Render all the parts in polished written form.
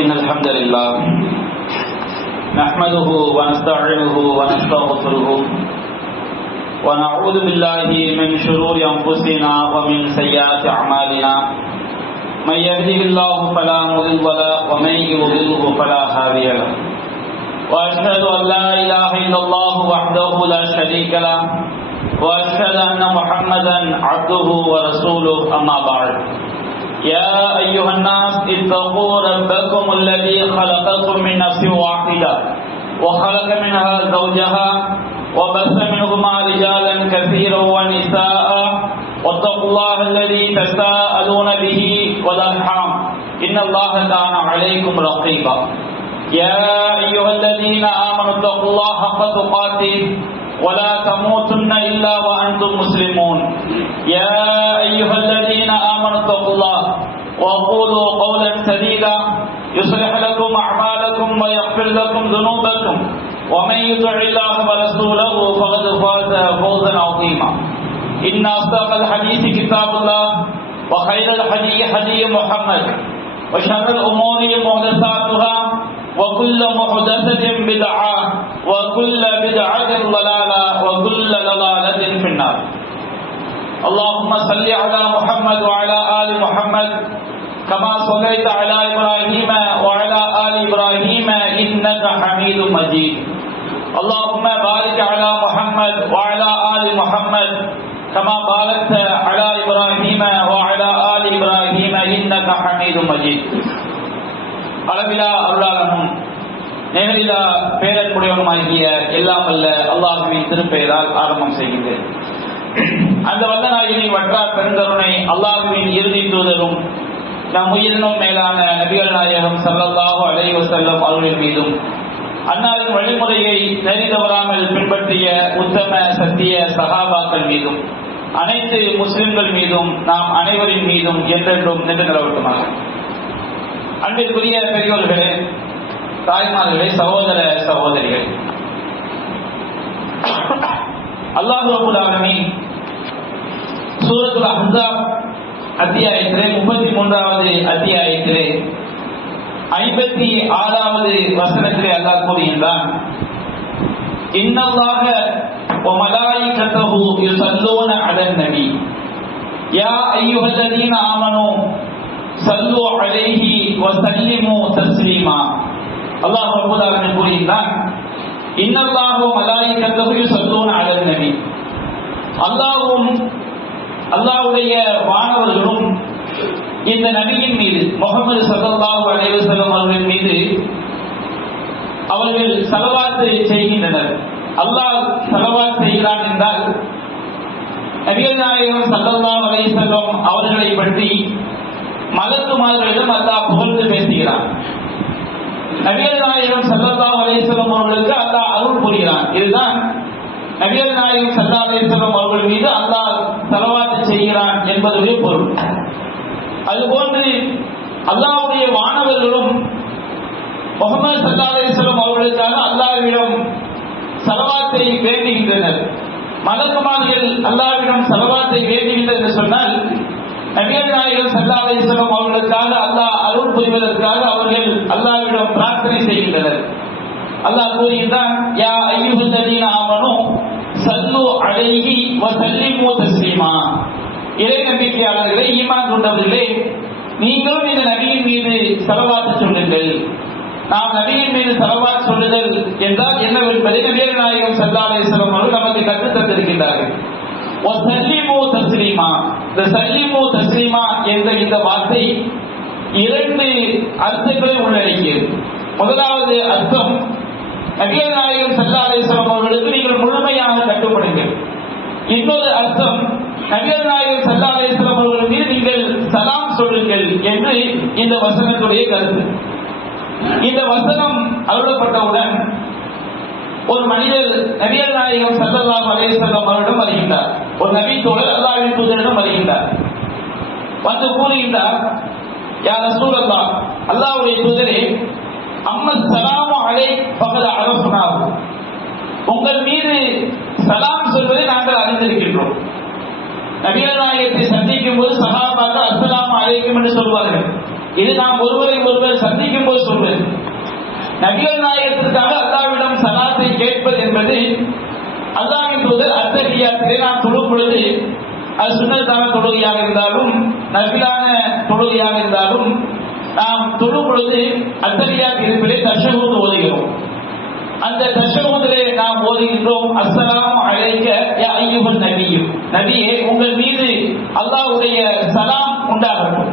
إن الحمد لله نحمده ونستعينه ونستغفره ونعوذ بالله من شرور أنفسنا ومن سيئات أعمالنا من يهده الله فلا مضل له ومن يضلل فلا هادي له وأشهد أن لا إله إلا الله وحده لا شريك له وأشهد أن محمدا عبده ورسوله أما بعد يا أيها الناس اتقوا ربكم الذي خلقكم من نفس واحدة وخلق منها زوجها وبث منهما رجالا كثيرا ونساء واتقوا الله الذي تساءلون به والأرحام إن الله كان عليكم رقيبا يا أيها الذين آمنوا اتقوا الله حق تقاته ولا تموتن إلا وأنتم مسلمون يا أيها الذين آمنوا اتقوا الله وقولوا قولا سديدا يصلح لكم أعمالكم ويغفر لكم ذنوبكم ومن يطع الله ورسوله فقد فاز فوزا عظيما إن أصدق الحديث كتاب الله وخير الهدي هدي محمد وشر الأمور محدثاتها وكل محدثة بدعة وكل بدعة ضلالة وكل ضلالة في النار اللهم صل على محمد وعلى آل محمد كما صليت على إبراهيم وعلى آل إبراهيم إنك حميد مجيد اللهم بارك على محمد وعلى آل محمد كما باركت على إبراهيم وعلى آل إبراهيم إنك حميد مجيد அளவிலா அருளாளனும் நேரிலா பேரற்புடையவனுமாகிய எல்லாம் வல்ல அல்லாஹ்வின் திருப்பெயரால் ஆரம்பம் செய்கின்றேன். அந்த வல்லநாயகனை வற்றா பெருங்கருணை அல்லாஹ்வின் இறுதி தூதரும் நம் உயிரினும் மேலான நபிகள் நாயகம் ஸல்லல்லாஹு அலைஹி வஸல்லம் அவர்கள் மீதும் அன்னாரின் வழிமுறையை நெறி தவறாமல் பின்பற்றிய உத்தம சத்திய சஹாபாக்கள் மீதும் அனைத்து முஸ்லிம்கள் மீதும் நாம் அனைவரின் மீதும் என்றென்றும் நின்று நிலவட்டுமாக. அன்பிற்குரிய பெரியோர்களே, தாய்மார்களே, சகோதர சகோதரிகள், அல்லாஹ் ரப்பல் ஆலமீன் சூரத்துல் அஹ்ஸாப் அத்தியாயத்திலே 33வது அத்தியாயத்திலே 56வது வசனத்திலே அல்லாஹ் கூறுகின்றான், இன்னல்லாஹ வ மலாயிகத்தஹு யுஸல்லூன அலன் நபி யா அய்யுஹல்லதீன ஆமனூ சல்லு அலைஹி வ சல்லிமு தஸ்லீமா. அல்லாஹ் ரப்பல் ஆலமீன் கூறுகின்றான், இன்னல்லாஹ வ மலாயிகத்தஹு யுஸல்லூன அலன் நபி, அல்லாஹ்வும் அல்லாஹ்வுடைய வானவர்களும் இந்த நபியின் மீது முஹம்மது ஸல்லல்லாஹு அலைஹி வஸல்லம் அவர்களின் மீது அவர்கள் ஸலவாத் செய்கின்றனர். அல்லாஹ் ஸலவாத் செய்கிறான் என்றால் நபிகள் நாயகம் ஸல்லல்லாஹு அலைஹி வஸல்லம் அவர்களை பற்றி மலக்குமார்களிடம் அல்லாஹ் புகழ்ந்து பேசுகிறான். நபிகள் நாயகம் ஸல்லல்லாஹு அலைஹி வஸல்லம் அவர்களுக்கு அல்லாஹ் அருள் புரிகிறான். இதுதான் நபிகள் நாயகம் ஸல்லல்லாஹு அலைஹி வஸல்லம் அவர்கள் மீது அல்லாஹ் ஸலவாத் செய்கிறான் என்பதுடைய பொருள். அதுபோன்று அல்லாஹ்வுடைய வானவர்களும் முஹம்மது ஸல்லல்லாஹு அலைஹி வஸல்லம் அவர்களுக்காக அல்லாஹ்விடம் ஸலவாத்தை வேண்டுகின்றனர். மலக்குமார்கள் அல்லாஹ்விடம் ஸலவாத்தை வேண்டுகின்றனர் என்று சொன்னால் நபிகள் நாயகம் ஸல்லல்லாஹு அலைஹி வஸல்லம் அவர்களுக்காக அல்லாஹ் அருள் புரிவதற்காக அவர்கள் அல்லாஹ்விடம் பிரார்த்தனை செய்கின்றனர். அல்லாஹ் கூறுகின்றான், யா அய்யுஹல்லதீன ஆமனூ சல்லு அலைஹி வ சல்லிமு தஸ்லீமா. இறை நம்பிக்கையாளர்களே, ஈமான் கொண்டவர்களே, நீங்களும் இந்த நபியின் மீது ஸலவாத் சொல்லுங்கள். நாம் நபியின் மீது ஸலவாத் சொல்லுதல் என்றால் என்னவென்பதை நபிகள் நாயகம் ஸல்லல்லாஹு அலைஹி வஸல்லம் அவர்கள் நமக்கு கற்றுத் தந்திருக்கின்றார்கள். வ சல்லிமு தஸ்லீமா, இந்த சல்லிமு தஸ்லீமா என்ற இந்த வார்த்தை 2 அர்த்தங்களை உள்ளடக்கியது. முதலாவது அர்த்தம், நபிகள் நாயகம் ஸல்லல்லாஹு அலைஹி வஸல்லம் அவர்களுக்கு நீங்கள் முழுமையாக கட்டுப்படுங்கள். இன்னொரு அர்த்தம், நபிகள் நாயகம் ஸல்லல்லாஹு அலைஹி வஸல்லம் அவர்கள் மீது நீங்கள் சலாம் சொல்லுங்கள் என்று இந்த வசனத்துடைய கருத்து. இந்த வசனம் அருளப்பட்டவுடன் ஒரு மனிதர் நபிகள் நாயகம் ஸல்லல்லாஹு அலைஹி வஸல்லம் அவர்களிடம் வருகின்றார். ஒரு நபி தோழர் அல்லாஹ்வின் தூதரிடம் வருகின்றார். வந்து கூறுகின்றார், யா ரசூலல்லாஹ், அல்லாஹ்வுடைய தூதரே, அம்மஸ் ஸலாமு அலைக் ஃபகத் அரஃப்னாஹு, உங்கள் மீது சலாம் சொல்வதை நாங்கள் அறிந்திருக்கின்றோம். நபிகள் நாயகத்தை சந்திக்கும் போது சஹாபாக்கள் அஸ்ஸலாமு அலைக்கும் என்று சொல்வார்கள். இது நாம் ஒருவரை ஒருவர் சந்திக்கும் போது சொல்வது. நபிகள் நாயகத்திற்காக அல்லாஹ்விடம் சலாத்தை கேட்பது என்பது அல்லாஹ்வின் தூதர் அத்தஹியாத்திலே நாம் தொழும் பொழுது, அது சுன்னத்தான தொழுகையாக இருந்தாலும் நஃபிலான தொழுகையாக இருந்தாலும் நாம் தொழும் பொழுது அத்தஹியாத் இருப்பிலே தஷஹூத் ஓதுகிறோம். அந்த தஷஹூதிலே நாம் ஓதுகின்றோம், அஸ்ஸலாமு அலைக்க யா அய்யுஹன் நபியு, நபியே உங்கள் மீது அல்லாஹ்வுடைய சலாம் உண்டாகட்டும்.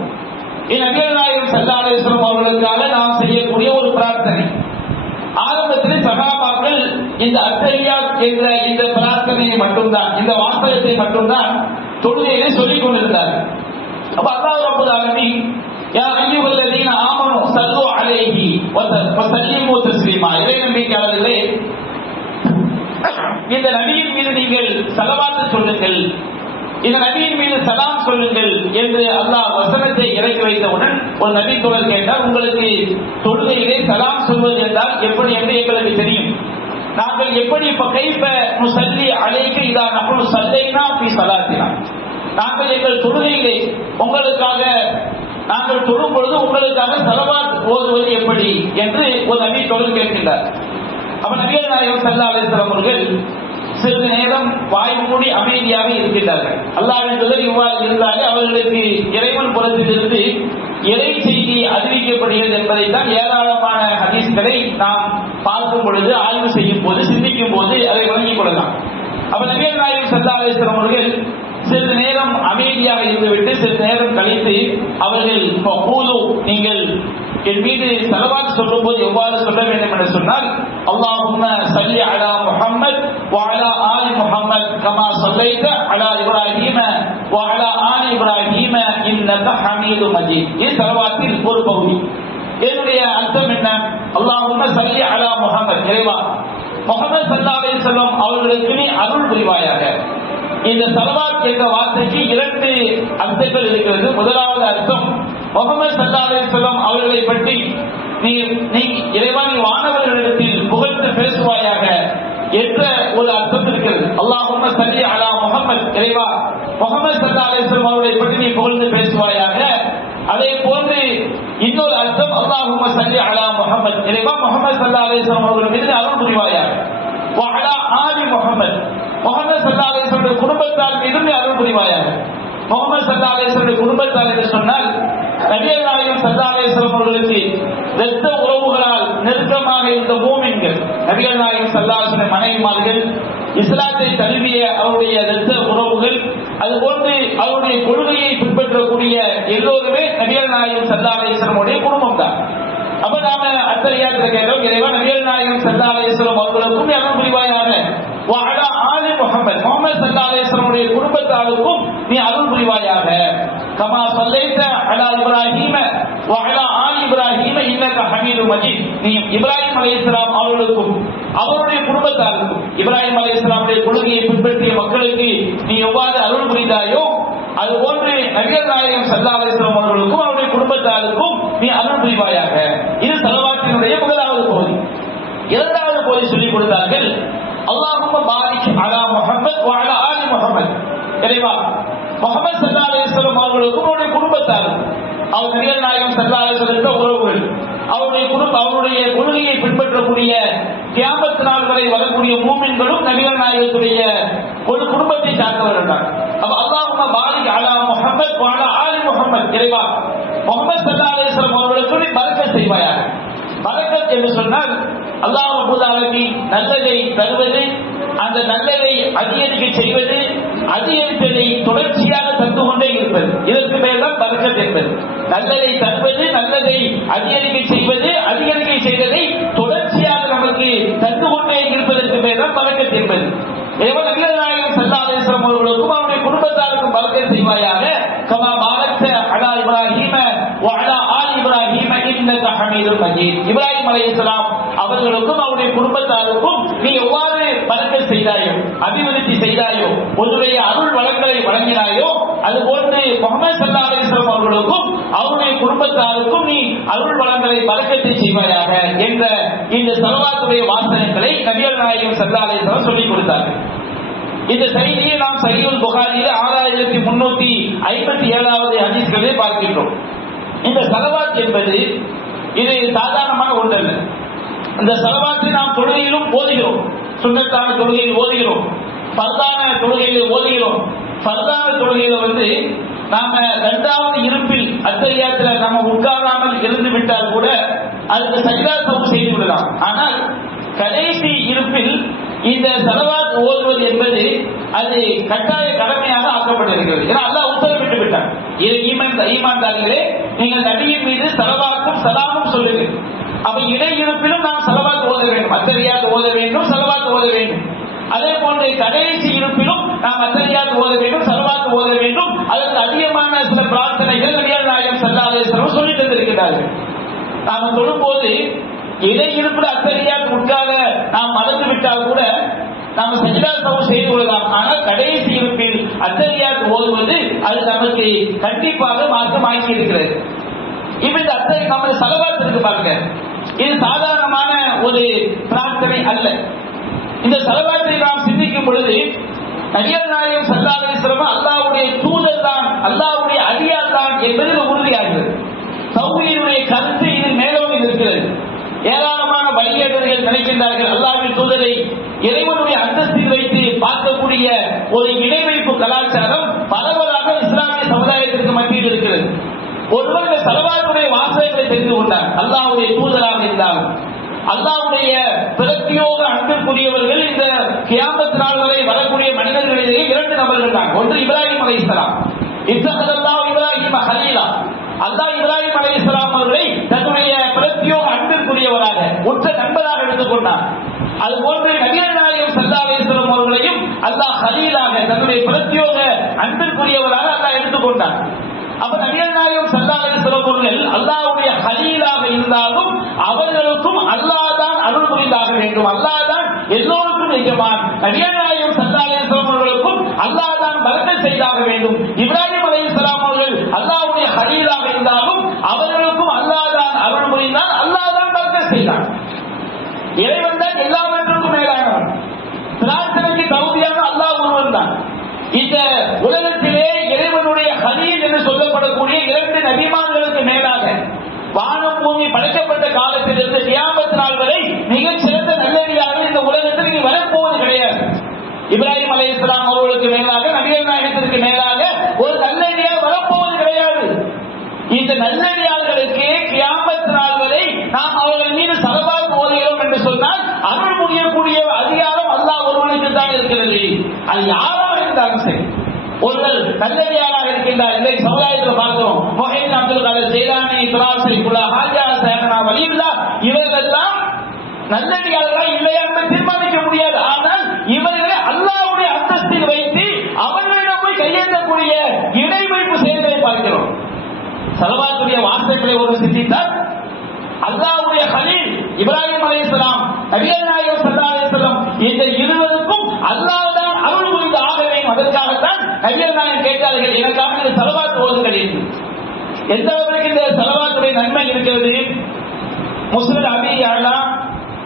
நபிகள் நாயகம் ஸல்லல்லாஹு அலைஹி வஸல்லம் அவர்களுக்காக நாம் செய்யக்கூடிய ஒரு பிரார்த்தனை. ஆரம்பத்தில் சஹாபாக்கள் இந்த அத்தஹியாத் என்ற இந்த பிரார்த்தனையை மட்டும்தான், இந்த வாசகத்தை மட்டும்தான் தொழுகையிலே சொல்லிக் கொண்டிருந்தார்கள். அப்ப அல்லாஹ் ரப்பல் ஆலமீன் யா அய்யுஹல்லதீன ஆமனு ஸல்லு அலைஹி வஸல்லிமு தஸ்லீமா, இறை நம்பிக்கையாளர்களே இந்த நபியின் மீது நீங்கள் ஸலவாத் சொல்லுங்கள், இந்த நபியின் மீது சலாம் சொல்லுங்கள் என்று அல்லாஹ் வசனத்தை இறக்கி வைத்தவுடன் ஒரு நபி தோழர் கேட்டார், உங்களுக்கு தொழுகையிலே சலாம் சொல்வது என்றால் எப்படி என்று எங்களுக்கு தெரியும், நாங்கள் எப்படி கைஃப நுஸல்லி அலைக இதா நஹ்னு ஸல்லைனா ஃபீ ஸலாத்தினா, நாங்கள் எங்கள் தொழுகையிலே உங்களுக்காக நாங்கள் தொழும் பொழுது உங்களுக்காக ஸலவாத் ஓதுவது எப்படி என்று ஒரு நபி தோழர் கேட்கின்றார். அப்ப நபிகள் நாயகம் ஸல்லல்லாஹு அலைஹி வஸல்லம் அவர்கள் சிறிது நேரம் வாய் மூடி அமைதியாக இருக்கின்றார்கள். அல்லாஹ்வின் தூதர் இவ்வாறு இருந்தாலே அவர்களுக்கு இறைவன் புறத்திலிருந்து இறை செய்தி அறிவிக்கப்படுகிறது என்பதைத்தான் ஏராளமான ஹதீஸ்களை நாம் பார்க்கும் பொழுது, ஆய்வு செய்யும் போது, சிந்திக்கும் போது அதை வழங்கிக் கொள்ளலாம். அப்ப நபிகள் நாயகம் ஸல்லல்லாஹு அலைஹி வஸல்லம் அவர்கள் சிறிது நேரம் அமைதியாக இருந்துவிட்டு சிறிது நேரம் கழித்து அவர்கள் நீங்கள் என் மீது ஸலவாத் சொல்லும் போது எவ்வாறு சொல்ல வேண்டும் என்று சொன்னால், அல்லாஹும்ம ஸல்லி அலா முஹம்மத் வ அலா ஆலி முஹம்மத் கமா ஸல்லைத அலா இப்ராஹீம வ அலா ஆலி இப்ராஹீம இன்னக ஹமீதும் மஜீத். இது ஸலவாத்தின் ஒரு பகுதி. இதனுடைய அர்த்தம் என்ன? அல்லாஹும்ம ஸல்லி அலா முஹம்மத், இறைவா முஹம்மது ஸல்லல்லாஹு அலைஹி வஸல்லம் அவர்களுக்கு நீ அருள் புரிவாயாக. இந்த ஸலவாத் என்ற வார்த்தைக்கு இரண்டு அர்த்தங்கள் இருக்கிறது. முதலாவது அர்த்தம், முஹம்மது ஸல்லல்லாஹு அலைஹி வஸல்லம் அவர்களை பற்றி நீ இறைவா நீ வானவர்களிடத்தில் புகழ்ந்து பேசுவாயாக என்ற ஒரு அர்த்தம் இருக்கிறது. அல்லாஹும்ம ஸல்லி அலா முஹம்மத், இறைவா முஹம்மது ஸல்லல்லாஹு அலைஹி வஸல்லம் அவர்களை பற்றி நீ புகழ்ந்து பேசுவாயாக. அதே போன்று இன்னொரு அர்த்தம், அல்லாஹும்ம ஸல்லி அலா முஹம்மத், இறைவா முஹம்மது ஸல்லல்லாஹு அலைஹி வஸல்லம் அவர்கள் மீது அருள் புரிவாயாக. வ அலா ஆலி முஹம்மத், முஹம்மது ஸல்லல்லாஹு அலைஹி வஸல்லம் குடும்பத்தார் மீது அருள் புரிவாயாக. முஹம்மது ஸல்லல்லாஹு அலைஹி வஸல்லம் குடும்பத்தார் என்று சொன்னால் நபிகள் நாயகம் ஸல்லல்லாஹு அலைஹி வஸல்லம் அவர்களுக்கு இரத்த உறவுகளால் நெருக்கமாக இருந்த மூமின்கள், நபிகள் நாயகம் ஸல்லல்லாஹு அலைஹி வஸல்லம் மனைவிமார்கள், இஸ்லாத்தை தழுவிய அவருடைய இரத்த உறவுகள், அதுபோன்று அவருடைய கொள்கையை பின்பற்றக்கூடிய எல்லோருமே நபிகள் நாயகம் ஸல்லல்லாஹு அலைஹி வஸல்லம் உடைய குடும்பம் தான். அப்ப நாம அத்தகையாத்திர கேட்டோம், இறைவா நபிகள் நாயகம் ஸல்லல்லாஹு அலைஹி வஸல்லம் அவர்களுக்கும் அருள் புரிவாயாக. வ அலா ஆலி முஹம்மத், முஹம்மது ஸல்லல்லாஹு அலைஹி வஸல்லம் உடைய குடும்பத்தாருக்கும் நீ அருள் புரிவாயாக. கமா ஸல்லைத அலா இப்ராஹீம வ அலா ஆலி இப்ராஹீம இன்னக ஹமீதும் மஜீத், நீ இப்ராஹிம் அலைஹிஸ்ஸலாம் அவர்களுக்கும் அவருடைய குடும்பத்தாருக்கும், இப்ராஹிம் அலைஹிஸ்ஸலாமுடைய கொள்கையை பின்பற்றிய மக்களுக்கு நீ எவ்வாறு அருள் புரிந்தாயோ அதுபோன்று நபிகள் நாயகம் ஸல்லல்லாஹு அலைஹி வஸல்லம் அவர்களுக்கும் அவருடைய குடும்பத்தாருக்கும் நீ அருள் புரிவாயாக. இது ஸலவாத்தினுடைய முதலாவது பகுதி. இரண்டாவது பகுதி சொல்லிக் கொடுத்தார்கள், அல்லாஹும்ம பாரிக் அலா முஹம்மத் வ அலா ஆலி முஹம்மத், இறைவா முஹம்மது ஸல்லல்லாஹு அலைஹி வஸல்லம் அவர்களுக்கும் அவருடைய குடும்பத்தாருக்கும், அவர் நபிகள் நாயகம் ஸல்லல்லாஹு அலைஹி வஸல்லம் உறவுகள், அவருடைய கொள்கையை பின்பற்றக்கூடிய கியாமத் நாள் வரை வரக்கூடிய மூமின்களும் நபிகள் நாயகத்துடைய ஒரு குடும்பத்தை சார்ந்தவர்கள் தான். அப்ப அல்லாஹும்ம பாரிக் அலா முஹம்மத் வ அலா ஆலி முஹம்மத், இறைவா முஹம்மது ஸல்லல்லாஹு அலைஹி வஸல்லம் அவர்களுக்கு நீ பரக்கத் செய்வாயாக. பரக்கத் என்று சொன்னால் அல்லாஹ் ரப்பல் ஆலமீன் நல்லதை தருவது, அந்த நல்லதை அதிகரிக்க செய்வது, அதிகரிப்பதை தொடர்ச்சியாக தந்து கொண்டே இருப்பது, இதற்கு பேர் தான் பரக்கத் என்பது. நல்லதை தருவது, நல்லதை அதிகரிக்க செய்வது, அதிகரிக்க செய்வதை தொடர்ச்சியாக நமக்கு தந்து கொண்டே இருப்பதற்கு பேர் தான் பரக்கத் என்பது. நபிகள் நாயகம் ஸல்லல்லாஹு அலைஹி வஸல்லம் அவர்களுக்கும் அவருடைய குடும்பத்தாருக்கும் பரக்கத் செய்வாயாக. கமா பாரக்த அலா இப்ராஹீம வ அலா ஆலி இப்ராஹீம இன்னக ஹமீதும் மஜீத், இப்ராஹிம் அலைஹிஸ்ஸலாம் அவர்களுக்கும் அவருடைய குடும்பத்தாருக்கும் நீ எவ்வாறு பரக்கத் செய்தாயோ, அபிவிருத்தி செய்தாயோ, உன்னுடைய அருள் வளங்களை வழங்கினாயோ, அதுபோன்று முஹம்மது ஸல்லல்லாஹு அலைஹி வஸல்லம் அவர்களுக்கும் அவருடைய குடும்பத்தாருக்கும் நீ அருள் வளங்களை பரக்கத்தை செய்வாயாக என்ற இந்த ஸலவாத்துடைய வாசகங்களை நபிகள் நாயகம் ஸல்லல்லாஹு அலைஹி வஸல்லம் சொல்லிக் கொடுத்தார்கள். இந்த செய்தியை நாம் சஹீஹுல் புகாரியில் 6357வது ஹதீஸ்களில் பார்க்கின்றோம். இந்த ஸலவாத் என்பது இது சாதாரணமான ஒன்றல்ல. இந்த ஸலவாத்தை நாம் தொழுகையிலும் ஓதுகிறோம், சுன்னத்தான தொழுகையில் ஓதுகிறோம், ஃபர்தான தொழுகையில் ஓதுகிறோம். ஃபர்தான தொழுகையில நாம இரண்டாவது இருப்பில் அத்தஹியாத்துல நம்ம உட்காராமல் இருந்து விட்டால் கூட அதுக்கு சஜ்தா சஹு செய்து விடலாம். ஆனால் கடைசி இருப்பில் இந்த ஸலவாத் ஓதுவது என்பது அது கட்டாய கடமையாக ஆக்கப்பட்டிருக்கிறது. ஏன்னா அல்லாஹ் உத்தரவிட்டு விட்டார், ஈமான்தாரிகளே நீங்கள் நபியின் மீது ஸலவாத்தும் ஸலாமும் சொல்லுங்கள். அப்ப இடையிருப்பிலும் நாம் ஸலவாத் ஓத வேண்டும், அத்தஹியாத் ஓத வேண்டும், ஸலவாத் ஓத வேண்டும். அதே போன்று கடைசி இருப்பிலும் நாம் அத்தஹியாத் ஓத வேண்டும், ஸலவாத் ஓத வேண்டும். அதற்கு அதிகமான சில பிரார்த்தனைகள் நபிகள் நாயகம் ஸல்லல்லாஹு அலைஹி வஸல்லம் சொல்லி தந்திருக்கிறார்கள். நாம் தொழும்போது இடையிருப்பில் அத்தஹியாத் உட்கார நாம் மறந்து விட்டால் கூட நாம் சஜ்தா சஹு செய்து கொள்ளலாம். ஆனால் கடைசி இருப்பில் அத்தஹியாத் ஓதுவது அது நமக்கு கண்டிப்பாக மார்க்கமாக்கி இருக்கிறது. இப்ப இந்த நமது ஸலவாத் இருக்கு பாருங்க, இது சாதாரணமான ஒரு பிரார்த்தனை அல்ல. இந்த ஸலவாத்தை நாம் சிந்திக்கும் பொழுது நபிகள் நாயகம் ஸல்லல்லாஹு அலைஹி வஸல்லம் அல்லாஹ்வுடைய தூதர் தான், அல்லாஹ்வுடைய அடியார் தான் என்பதில் உறுதியாகிறது. தௌஹீதுடைய கருத்து இது மேலோங்கி இருக்கிறது. ஏராளமான வழிகேடர்கள் நினைக்கின்றார்கள் அல்லாஹ்வின் தூதரை இறைவனுடைய அந்தஸ்தில் வைத்து பார்க்கக்கூடிய ஒரு இணை வைப்பு கலாச்சாரம் பரவலாக இஸ்லாமிய சமுதாயத்திற்கு மத்தியில் இருக்கிறது. ஒருவர் இந்த ஸலவாத்துடைய வாசகங்களை தெரிந்து கொண்டார். அல்லாஹ்வுடைய தூதராக இருந்தாலும் அல்லாஹ்வுடைய பிரத்யோக அன்பிற்குரியவர்கள் இந்த கியாமத் நாள் வரை வரக்கூடிய மனிதர்களிலேயே இரண்டு நபர்கள் தான். ஒன்று இப்ராஹிம் அலைஹிஸ்ஸலாம், இத்தஹதல்லாஹு இப்ராஹிம ஹலீலா. அல்லாஹ் இப்ராஹிம் அலைஹிஸ்ஸலாம் அவர்களை தன்னுடைய பிரத்யோக அன்பிற்குரியவராக உற்ற நண்பராக எடுத்துக்கொண்டார். அதுபோன்று நபிகள் நாயகம் ஸல்லல்லாஹு அலைஹி வஸல்லம் அவர்களையும் அல்லாஹ் ஹலீலாக தன்னுடைய பிரத்யோக அன்பிற்குரியவராக அல்லாஹ் எடுத்துக்கொண்டார். அப்ப நபிகள் நாயகம் ஸல்லல்லாஹு அலைஹி வஸல்லம் அவர்கள் அல்லாஹ்வுடைய ஹலீலாக இருந்தாலும் அவர்களுக்கும் அல்லாஹ் தான் அருள் புரிந்தாக வேண்டும், அல்லாஹ் தான் எல்லோருக்கும் எஜமான். நபிகள் நாயகம் ஸல்லல்லாஹு அலைஹி வஸல்லம் அவர்களுக்கும் அல்லாஹ் தான் பரக்கத் செய்தாக வேண்டும். இப்ராஹிம் அலைஹிஸ்ஸலாம் அவர்கள் அல்லாஹ்வுடைய ஹலீலாக இருந்தாலும் அவர்களுக்கும் அல்லாஹ் தான் அருள் புரிந்தான், அல்லாஹ் தான் பரக்கத் செய்தான். இறைவன் தான் எல்லாவற்றுக்கும் மேலானவன். பிரார்த்தனைக்கு தகுதியான அல்லாஹ் ஒருவன் தான். இந்த உலகத்திலே இறைவனுடைய ஹலீல் என்று சொல்லப்படக்கூடிய இரண்டு நபிமான்களுக்கு மேலாக வானம் பூமி படைக்கப்பட்ட காலத்திலிருந்து கியாமத் நாள் வரை மிகச் சிறந்த நல்லடியாக இந்த உலகத்தில் இனி வரப்போவது கிடையாது. இப்ராஹிம் அலைஹிஸ்ஸலாம் அவர்களுக்கு மேலாக நபிகள் நாயகத்திற்கு மேலாக ஒரு நல்லடியாக வரப்போவது கிடையாது. இந்த நல்லடியார்களுக்கு கியாமத் நாள் வரை நாம் அவர்கள் மீது ஸலவாத் ஓதுகிறோம் என்று சொன்னால் அருள் புரியக்கூடிய அதிகாரம் அல்லாஹ் ஒருவனுக்கு தான் இருக்கிறது. அது யாராக இருந்தாலும் சரி, ஒருவர் நல்லடியாராக இருக்கின்றார். இன்றைக்கு சமுதாயத்தில் பார்க்கிறோம், முஹைமின் அப்துல் காதர் ஜெயிலானி, துராசிரிகுல்லா, ஹாஜா சேகனா வலியுல்லா, இவர்களெல்லாம் நல்லடியார்களா இல்லையா என்பதை தீர்மானிக்க முடியாது. ஆனால் இவர்களை அல்லாஹ்வுடைய அந்தஸ்தில் வைத்து அவர்களிடம் போய் கையேற்றக்கூடிய இணை வைப்பு செயல்களை பார்க்கிறோம். ஸலவாத்துடைய வார்த்தைகளை ஒரு சிந்தித்தால் அல்லாஹ்வுடைய ஹலீல் இப்ராஹிம் அலைஹிஸ்ஸலாம், நபிகள் நாயகம் ஸல்லல்லாஹு அலைஹி வஸல்லம் இந்த இருவருக்கும் அல்லாஹ் தான் அருள் புரிந்து ஆக வேண்டும். அதற்காகத்தான் நபிகள் நாயகம் கேட்டார்கள், எனக்காக இந்த ஸலவாத் ஓதுங்கள் என்று. எந்த அளவுக்கு இந்த ஸலவாத்துடைய நன்மை இருக்கிறது? முஸ்னத் அபீ யஅலா,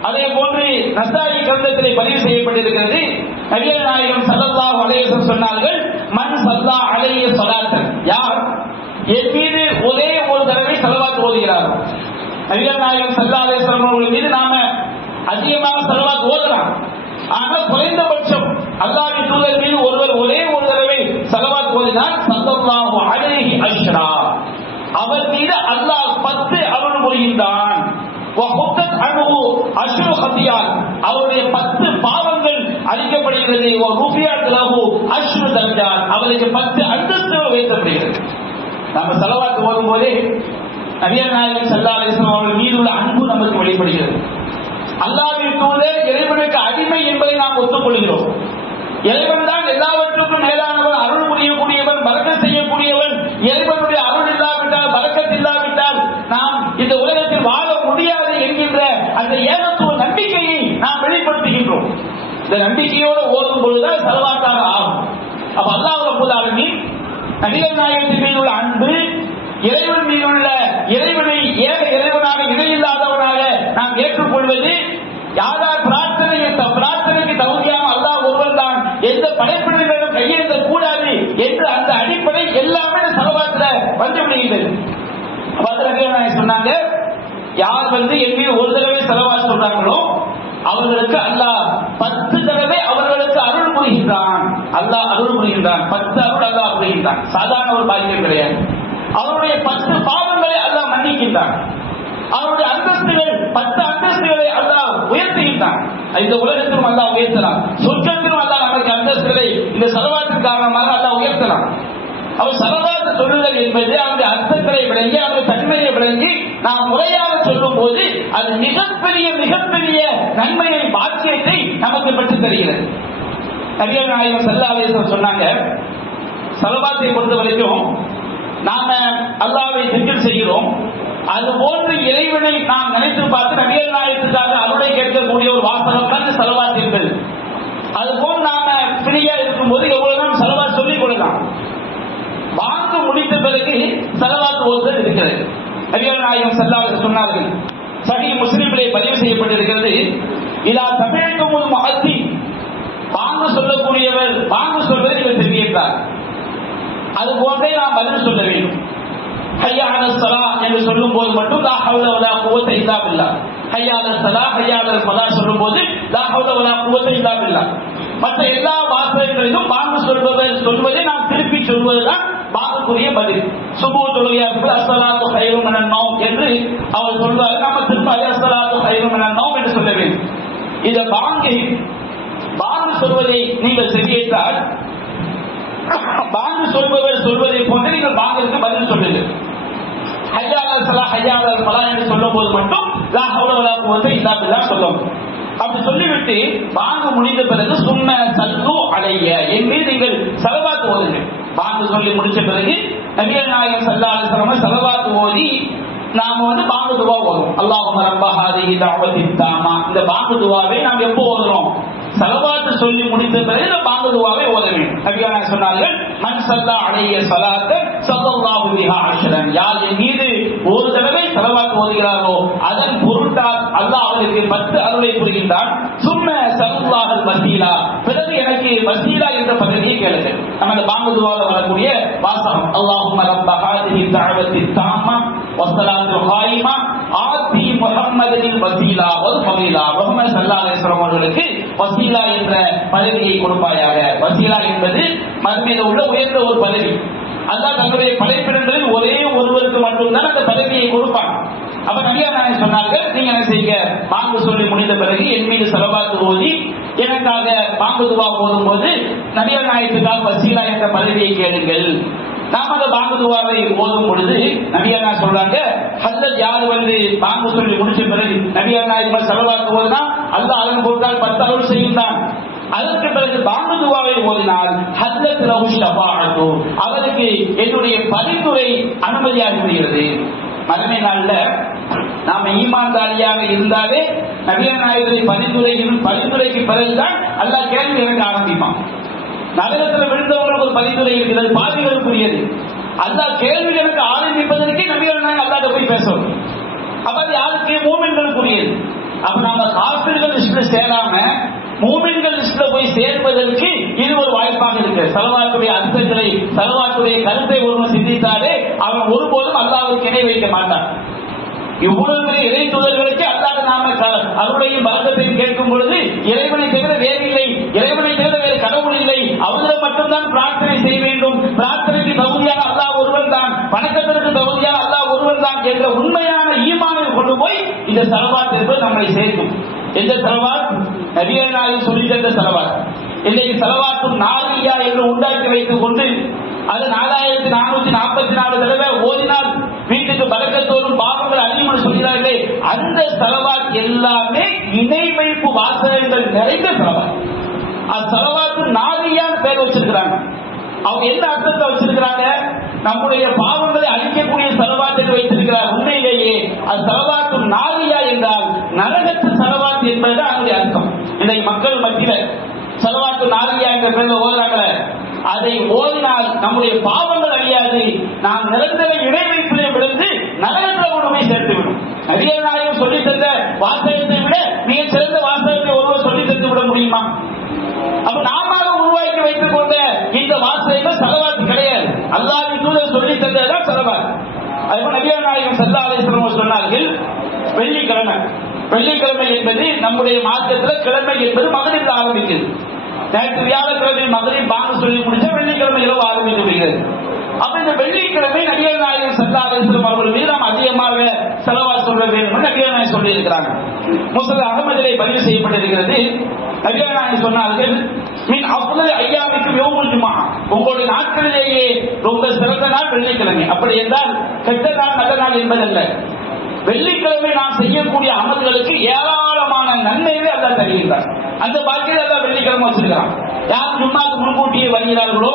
அதே போன்று நஸாயி கிரந்தத்திலே பதிவு செய்யப்பட்டிருக்கிறது. நபிகள் நாயகம் ஸல்லல்லாஹு அலைஹி வஸல்லம் சொன்னார்கள், மன் ஸல்லா அலைஹி ஸலாத்தன், யார் என் மீது ஒரே ஒரு தடவை ஸலவாத் ஓதுகிறார். நபிகள் நாயகம் ஸல்லல்லாஹு அலைஹி வஸல்லம் அவர்கள் மீது நாம அதிகமாக ஸலவாத் ஓதலாம். ஆனால் குறைந்தபட்சம் அல்லாஹ்வின் தூதர் மீது ஒருவர் ஒரே ஒரு தடவை ஸலவாத் ஓதினால் ஸல்லல்லாஹு அலைஹி அஷ்ரா, அவர் மீது அல்லாஹ் 10 அருள் புரிகின்றான். வஹுத்தத் அன்ஹு அஷ்ரு ஹதியாத், அவருடைய 10 பாவங்கள் அழிக்கப்படுகிறது. வருஃபியத் லஹு அஷ்ரு தர்ஜாத், அவருக்கு 10 அந்தஸ்துகள் உயர்த்தப்படுகிறது. நம்ம ஸலவாத் ஓதும் போதே நபிகள் நாயகம் ஸல்லல்லாஹு அலைஹி வஸல்லம் அவர்கள் மீது உள்ள அன்பு நமக்கு வெளிப்படுகிறது. அல்லாஹ்வின் தூதர் இறைவனுக்கு அடிமை என்பதை நாம் ஒத்துக்கொள்கிறோம். இறைவன் தான் எல்லாவற்றுக்கும் மேலானவன், அருள் புரியக்கூடியவன், பரக்கத் செய்யக்கூடியவன். இறைவனுடைய அருள் இல்லாவிட்டால், பரக்கத் இல்லாவிட்டால் நாம் இந்த உலகத்தில் வாழ முடியாது என்கின்ற அந்த ஏகத்துவ நம்பிக்கையை நாம் வெளிப்படுத்துகின்றோம். இந்த நம்பிக்கையோடு ஓதும் பொழுதுதான் ஸலவாத்தாக ஆகும். அப்ப அல்லாஹ் ரப்பல் ஆலமீன் நபிகள் நாயகத்தின் மீது உள்ள அன்பு, இறைவன் மீதுள்ள இறைவனை ஏக இறைவனாக இணையில்லாதவனாக நாம் ஏற்றுக்கொள்வது, யாரார் பிரார்த்தனைக்கு தகுதியான அல்லாஹ் ஒருவன் தான், எந்த படைப்பினர்களும் கையெழுத்த கூடாது என்று அந்த அடிப்படை எல்லாமே ஸலவாத்துல வந்து விடுகிறது. நபிகள் சொன்னாங்க, யார் என் மீது ஒரு தடவை ஸலவாத் சொல்றாங்களோ அவர்களுக்கு அல்லாஹ் 10 தடவை அவர்களுக்கு அருள் புரிகின்றான். அல்லாஹ் அருள் புரிகின்றான், 10 அருள் அல்லாஹ் புரிகின்றான். சாதாரண ஒரு பாக்கியம் கிடையாது. அவருடைய 10 பாவங்களை அல்லாஹ் மன்னிக்கின்றான். அவருடைய அந்தஸ்துகள் 10 அந்தஸ்துகளை அல்லாஹ் உயர்த்துகின்றான். இந்த உலகத்திலும் அல்லாஹ் உயர்த்தலாம், சொர்க்கத்திலும் அல்லாஹ் நமக்கு அந்தஸ்துகளை இந்த ஸலவாத்தின் காரணமாக அல்லாஹ் உயர்த்தலாம். அவர் ஸலவாத் சொல்லுதல் என்பது அவருடைய அர்த்தங்களை விளங்கி அவருடைய தன்மையை விளங்கி நாம் முறையாக சொல்லும் போது அது மிகப்பெரிய நன்மையை பாக்கியத்தை நமக்கு பெற்றுத் தருகிறது. நபிகள் நாயகம் ஸல்லல்லாஹு அலைஹி வஸல்லம் சொன்னாங்க, ஸலவாத்தை பொறுத்த வரைக்கும் நாம அல்லாஹ்வை திக்ர் செய்கிறோம், அது போன்று இறைவனை நாம் நினைத்து பார்த்து நபிகள் நாயகத்துக்காக அருளை கேட்கக்கூடிய ஒரு வாசகம் தான் ஸலவாத் என்பது. அது போல் நாம ஃப்ரீயா இருக்கும்போது எவ்வளவு நாம் ஸலவாத் சொல்லிக் கொள்ளலாம். வாங்க முடித்த பிறகு ஸலவாத் ஓதுதல் இருக்கிறது. நபிகள் நாயகம் ஸல்லல்லாஹு அலைஹி வஸல்லம் சொன்னார்கள், சஹீஹ் முஸ்லிமிலே பதிவு செய்யப்பட்டிருக்கிறது, இதா சமிஅதுமுல் முஅத்தின், வாங்க சொல்லக்கூடியவர் வாங்க சொல்வதை நீங்கள் தெரிவித்தார், அது போன்றே நாம் பதில் சொல்ல வேண்டும். ஹய்யா அலஸ் ஸலாஹ் என்று சொல்லும் போது மட்டும் லா ஹவ்ல வலா குவத்த இல்லா பில்லாஹ், ஹய்யா அலஸ் ஸலாஹ் ஹய்யா அலல் ஃபலாஹ் சொல்லும் போது லா ஹவ்ல வலா குவத்த இல்லா பில்லாஹ். மற்ற எல்லா வாசகங்களிலும் வாங்க சொல்வதை நாம் திருப்பி சொல்வதுதான் வாங்கக்கூடிய பதில். சுபூ தொழுகையாக்கு அஸ்ஸலாத்து கைரும் மினன் நௌம் என்று அவர் சொல்வார், நாம திரும்ப அஸ்ஸலாத்து கைரும் மினன் நௌம் என்று சொல்ல வேண்டும். இந்த வாங்க சொல்வதை நீங்கள் செவியேற்றால் வாங்க சொல்பவர் சொல்வதை போன்று நீங்கள் வாங்கலுக்கு பதில் சொல்லுங்கள். ஹய்யா அலல் ஸலாஹ் ஹய்யா அலல் ஃபலாஹ் என்று சொல்லும் போது மட்டும் லா ஹவ்ல வலா குவத்த இல்லா பில்லாஹ் சொல்லணும். அப்படி சொல்லிவிட்டு வாங்க முடிந்த பிறகு சும்ம சல்லு அலைய, என் மீது நீங்கள் ஸலவாத் ஓதுங்கள். வாங்க சொல்லி முடிச்ச பிறகு நபிகள் நாயகம் ஸல்லல்லாஹு அலைஹி வஸல்லம் ஸலவாத் ஓதி நாம வாங்க துஆ ஓதுவோம். அல்லாஹும்ம ரப்ப ஹாதிஹி தஅவத்தி தாமா, இந்த வாங்க துஆவை நாம் எப்போ ஓதுறோம்? ஸலவாத் சொல்லி முடித்த பிறகு இந்த வாங்க துஆவை ஓத வேண்டும். நபிகள் நாயகம் சொன்னார்கள், மன் ஸல்லா அலைஹி ஸலாத்த ஸல்லல்லாஹு பிஹா அஷ்ரன், யார் என் மீது ஒரு தடவை ஸலவாத் ஓதுகிறாரோ அதன் பொருட்டால் அல்லாஹ் அவருக்கு 10 அருளை புரிகின்றான். சும்ம ஸல்லல்லாஹுல் வஸீலா, பிறகு எனக்கு வஸீலா என்ற பதவியை கேளுங்கள். நம்ம அந்த வாங்க துஆல வரக்கூடிய வாசகம், அல்லாஹும்ம ரப்ப ஹாதிஹி தஅவத்தி தாமா வஸ்ஸலாத்துல் காயிமா ஆதி முஹம்மதில் வஸீலா வல் ஃபதீலா, முஹம்மது ஸல்லல்லாஹு அலைஹி வஸல்லம் அவர்களுக்கு வஸீலா என்ற பதவியை கொடுப்பாயாக. வஸீலா என்பது மறுமையில் உள்ள உயர்ந்த ஒரு பதவி. அல்லாஹ் தன்னுடைய படைப்பிடங்களில் ஒரே ஒருவருக்கு மட்டும்தான் அந்த பதவியை கொடுப்பான். அப்ப நபிகள் நாயகம் சொன்னார்கள், நீங்க என்ன செய்யுங்க, வாங்க சொல்லி முடிந்த பிறகு என் மீது ஸலவாத் ஓதி எனக்காக வாங்க துஆ ஓதும் போது நபிகள் நாயகத்துக்காக வஸீலா என்ற பதவியை கேளுங்கள். நாம அந்த வாங்க துஆவை ஓதும் பொழுது நபிகள் நாயகம் சொல்றாங்க, ஹஜ்ஜத் யார் வாங்க சொல்லி முடிச்ச பிறகு நபிகள் நாயகம் ஸலவாத் ஓதுனா அல்லாஹ் அதன் பொருட்டால் 10 அருள் செய்கின்றான். அதற்கு பிறகு வாங்க துஆவை ஓதினால் ஹஜ்ஜத் லஹு ஷஃபாஅத்து, அவருக்கு என்னுடைய பரிந்துரை அனுமதியாகி விடுகிறது. மறுமை நாள்ல நாம ஈமான்தாரியாக இருந்தாலே நபிகள் நாயகத்தின் பரிந்துரைக்கு பிறகுதான் அல்லாஹ் கேள்வி கேட்க ஆரம்பிப்பான். நரகத்தில் விழுந்தவங்களுக்கு ஒரு பரிந்துரை இருக்கிறது, பாவிகளுக்குரியது. அல்லாஹ் கேள்வி கேட்க ஆரம்பிப்பதற்கே நபிகள் நாயகம் அல்லாஹ்ட்ட போய் பேசணும். அப்ப அது யாருக்கு? மூமின்களுக்குரியது. அப்ப நாம காஃபிர்கள் லிஸ்ட்ல சேராம மூமின்கள் லிஸ்ட்ல போய் சேர்ப்பதற்கு இது ஒரு வாய்ப்பாக இருக்கு. ஸலவாத்துடைய அர்த்தங்களை, ஸலவாத்துடைய கருத்தை ஒருவன் சிந்தித்தாலே அவன் ஒருபோதும் அல்லாஹ்வுக்கு இணை வைக்க மாட்டான். இவ்வளவு பெரிய இறை தூதர்களுக்கு அல்லாஹ் நாம அருளையும் பரக்கத்தையும் கேட்கும் பொழுது இறைவனை தவிர வேறு இல்லை, இறைவனை தவிர வேறு கடவுள் இல்லை, அவரிடம் மட்டும்தான் பிரார்த்தனை செய்ய வேண்டும், பிரார்த்தனைக்கு தகுதியான அல்லாஹ் ஒருவன் தான், வணக்கத்திற்கு தகுதியான அல்லாஹ் ஒருவன் தான் என்ற உண்மையான ஈமானை கொண்டு போய் இந்த ஸலவாத் என்பது நம்மை சேர்க்கும். எந்த ஸலவாத்? நபிகள் நாயகம் சொல்லி தந்த ஸலவாத். இன்னைக்கு ஸலவாத்துல் நாரியா என்று உண்டாக்கி வைத்துக் கொண்டு அது 4444 தடவை ஓதினால் வீட்டுக்கு பரக்கத்தோடும் பாவங்கள் அழியும்னு சொல்கிறார்களே, அந்த ஸலவாத் எல்லாமே இணை வைப்பு வாசகங்கள் நிறைந்த ஸலவாத். ஸலவாத்துல் நாரியான்னு பேர் வச்சிருக்கிறாங்க. அவங்க என்ன அர்த்தத்தை வச்சிருக்கிறாங்க? நம்முடைய பாவங்களை அழிக்கக்கூடிய ஸலவாத் என்று வைத்திருக்கிறார். உண்மையிலேயே அது ஸலவாத்துல் நாரியா என்றால் நரகத்து ஸலவாத் என்பது அதனுடைய அர்த்தம். இன்னைக்கு மக்கள் மத்தியில ஸலவாத்துல் நாரியா என்ற பேர்ல ஓதுறாங்களே, அதை ஓதினால் நம்முடைய பாவங்கள் அழியாது, நாம் நிரந்தர இணை வைப்பிலே விழுந்து நரகத்தில் கொண்டு போய் சேர்த்து விடும். நபிகள் நாயகம் சொல்லி தந்த வாசகத்தை விட மிக சிறந்த வாசகத்தை ஒருவர் சொல்லி தந்து விட முடியுமா? அப்ப நாம உருவாக்கி வைத்துக் கொண்ட இந்த வாசகம் ஸலவாத் கிடையாது. அல்லாஹ்வின் தூதர் சொல்லி தந்ததுதான் ஸலவாத். அதுபோல் நபிகள் நாயகம் ஸல்லல்லாஹு அலைஹி வெள்ளிக்கிழமை. வெள்ளிக்கிழமை என்பது நம்முடைய மார்க்கத்தில் கிழமை என்பது மகரில் ஆரம்பிக்குது. நேற்று வியாழக்கிழமை மகரில் பாங்கு சொல்லி முடிச்ச வெள்ளிக்கிழமை இரவு ஆரம்பித்து விடுகிறது. அப்ப இந்த வெள்ளிக்கிழமை நபிகள் நாயகம் ஸல்லல்லாஹு அலைஹி வஸல்லம் அவர்கள் மீது நாம் அதிகமாக ஸலவாத் சொல்ல வேண்டும் என்று நபிகள் நாயகம் சொல்லி இருக்கிறாங்க. முஸ்னத் அஹ்மதிலே பதிவு செய்யப்பட்டிருக்கிறது. நபிகள் நாயகம் சொன்னார்கள், மின் அஃதல் ஐயாமிக்கும் யௌமுல் ஜும்ஆ, உங்களுடைய நாட்களிலேயே ரொம்ப சிறந்த நாள் வெள்ளிக்கிழமை. அப்படி என்றால் கெட்ட நாள் நல்ல நாள் என்பதல்ல. வெள்ளிக்கிழமை நாம் செய்யக்கூடிய அமல்களுக்கு ஏராளமான நன்மைகளை அல்லாஹ் தருகிறார். அந்த பாக்கியத்தை அல்லாஹ் வெள்ளிக்கிழமை வச்சிருக்கிறான். யார் ஜும்மாக்கு முன்கூட்டியே வருகிறார்களோ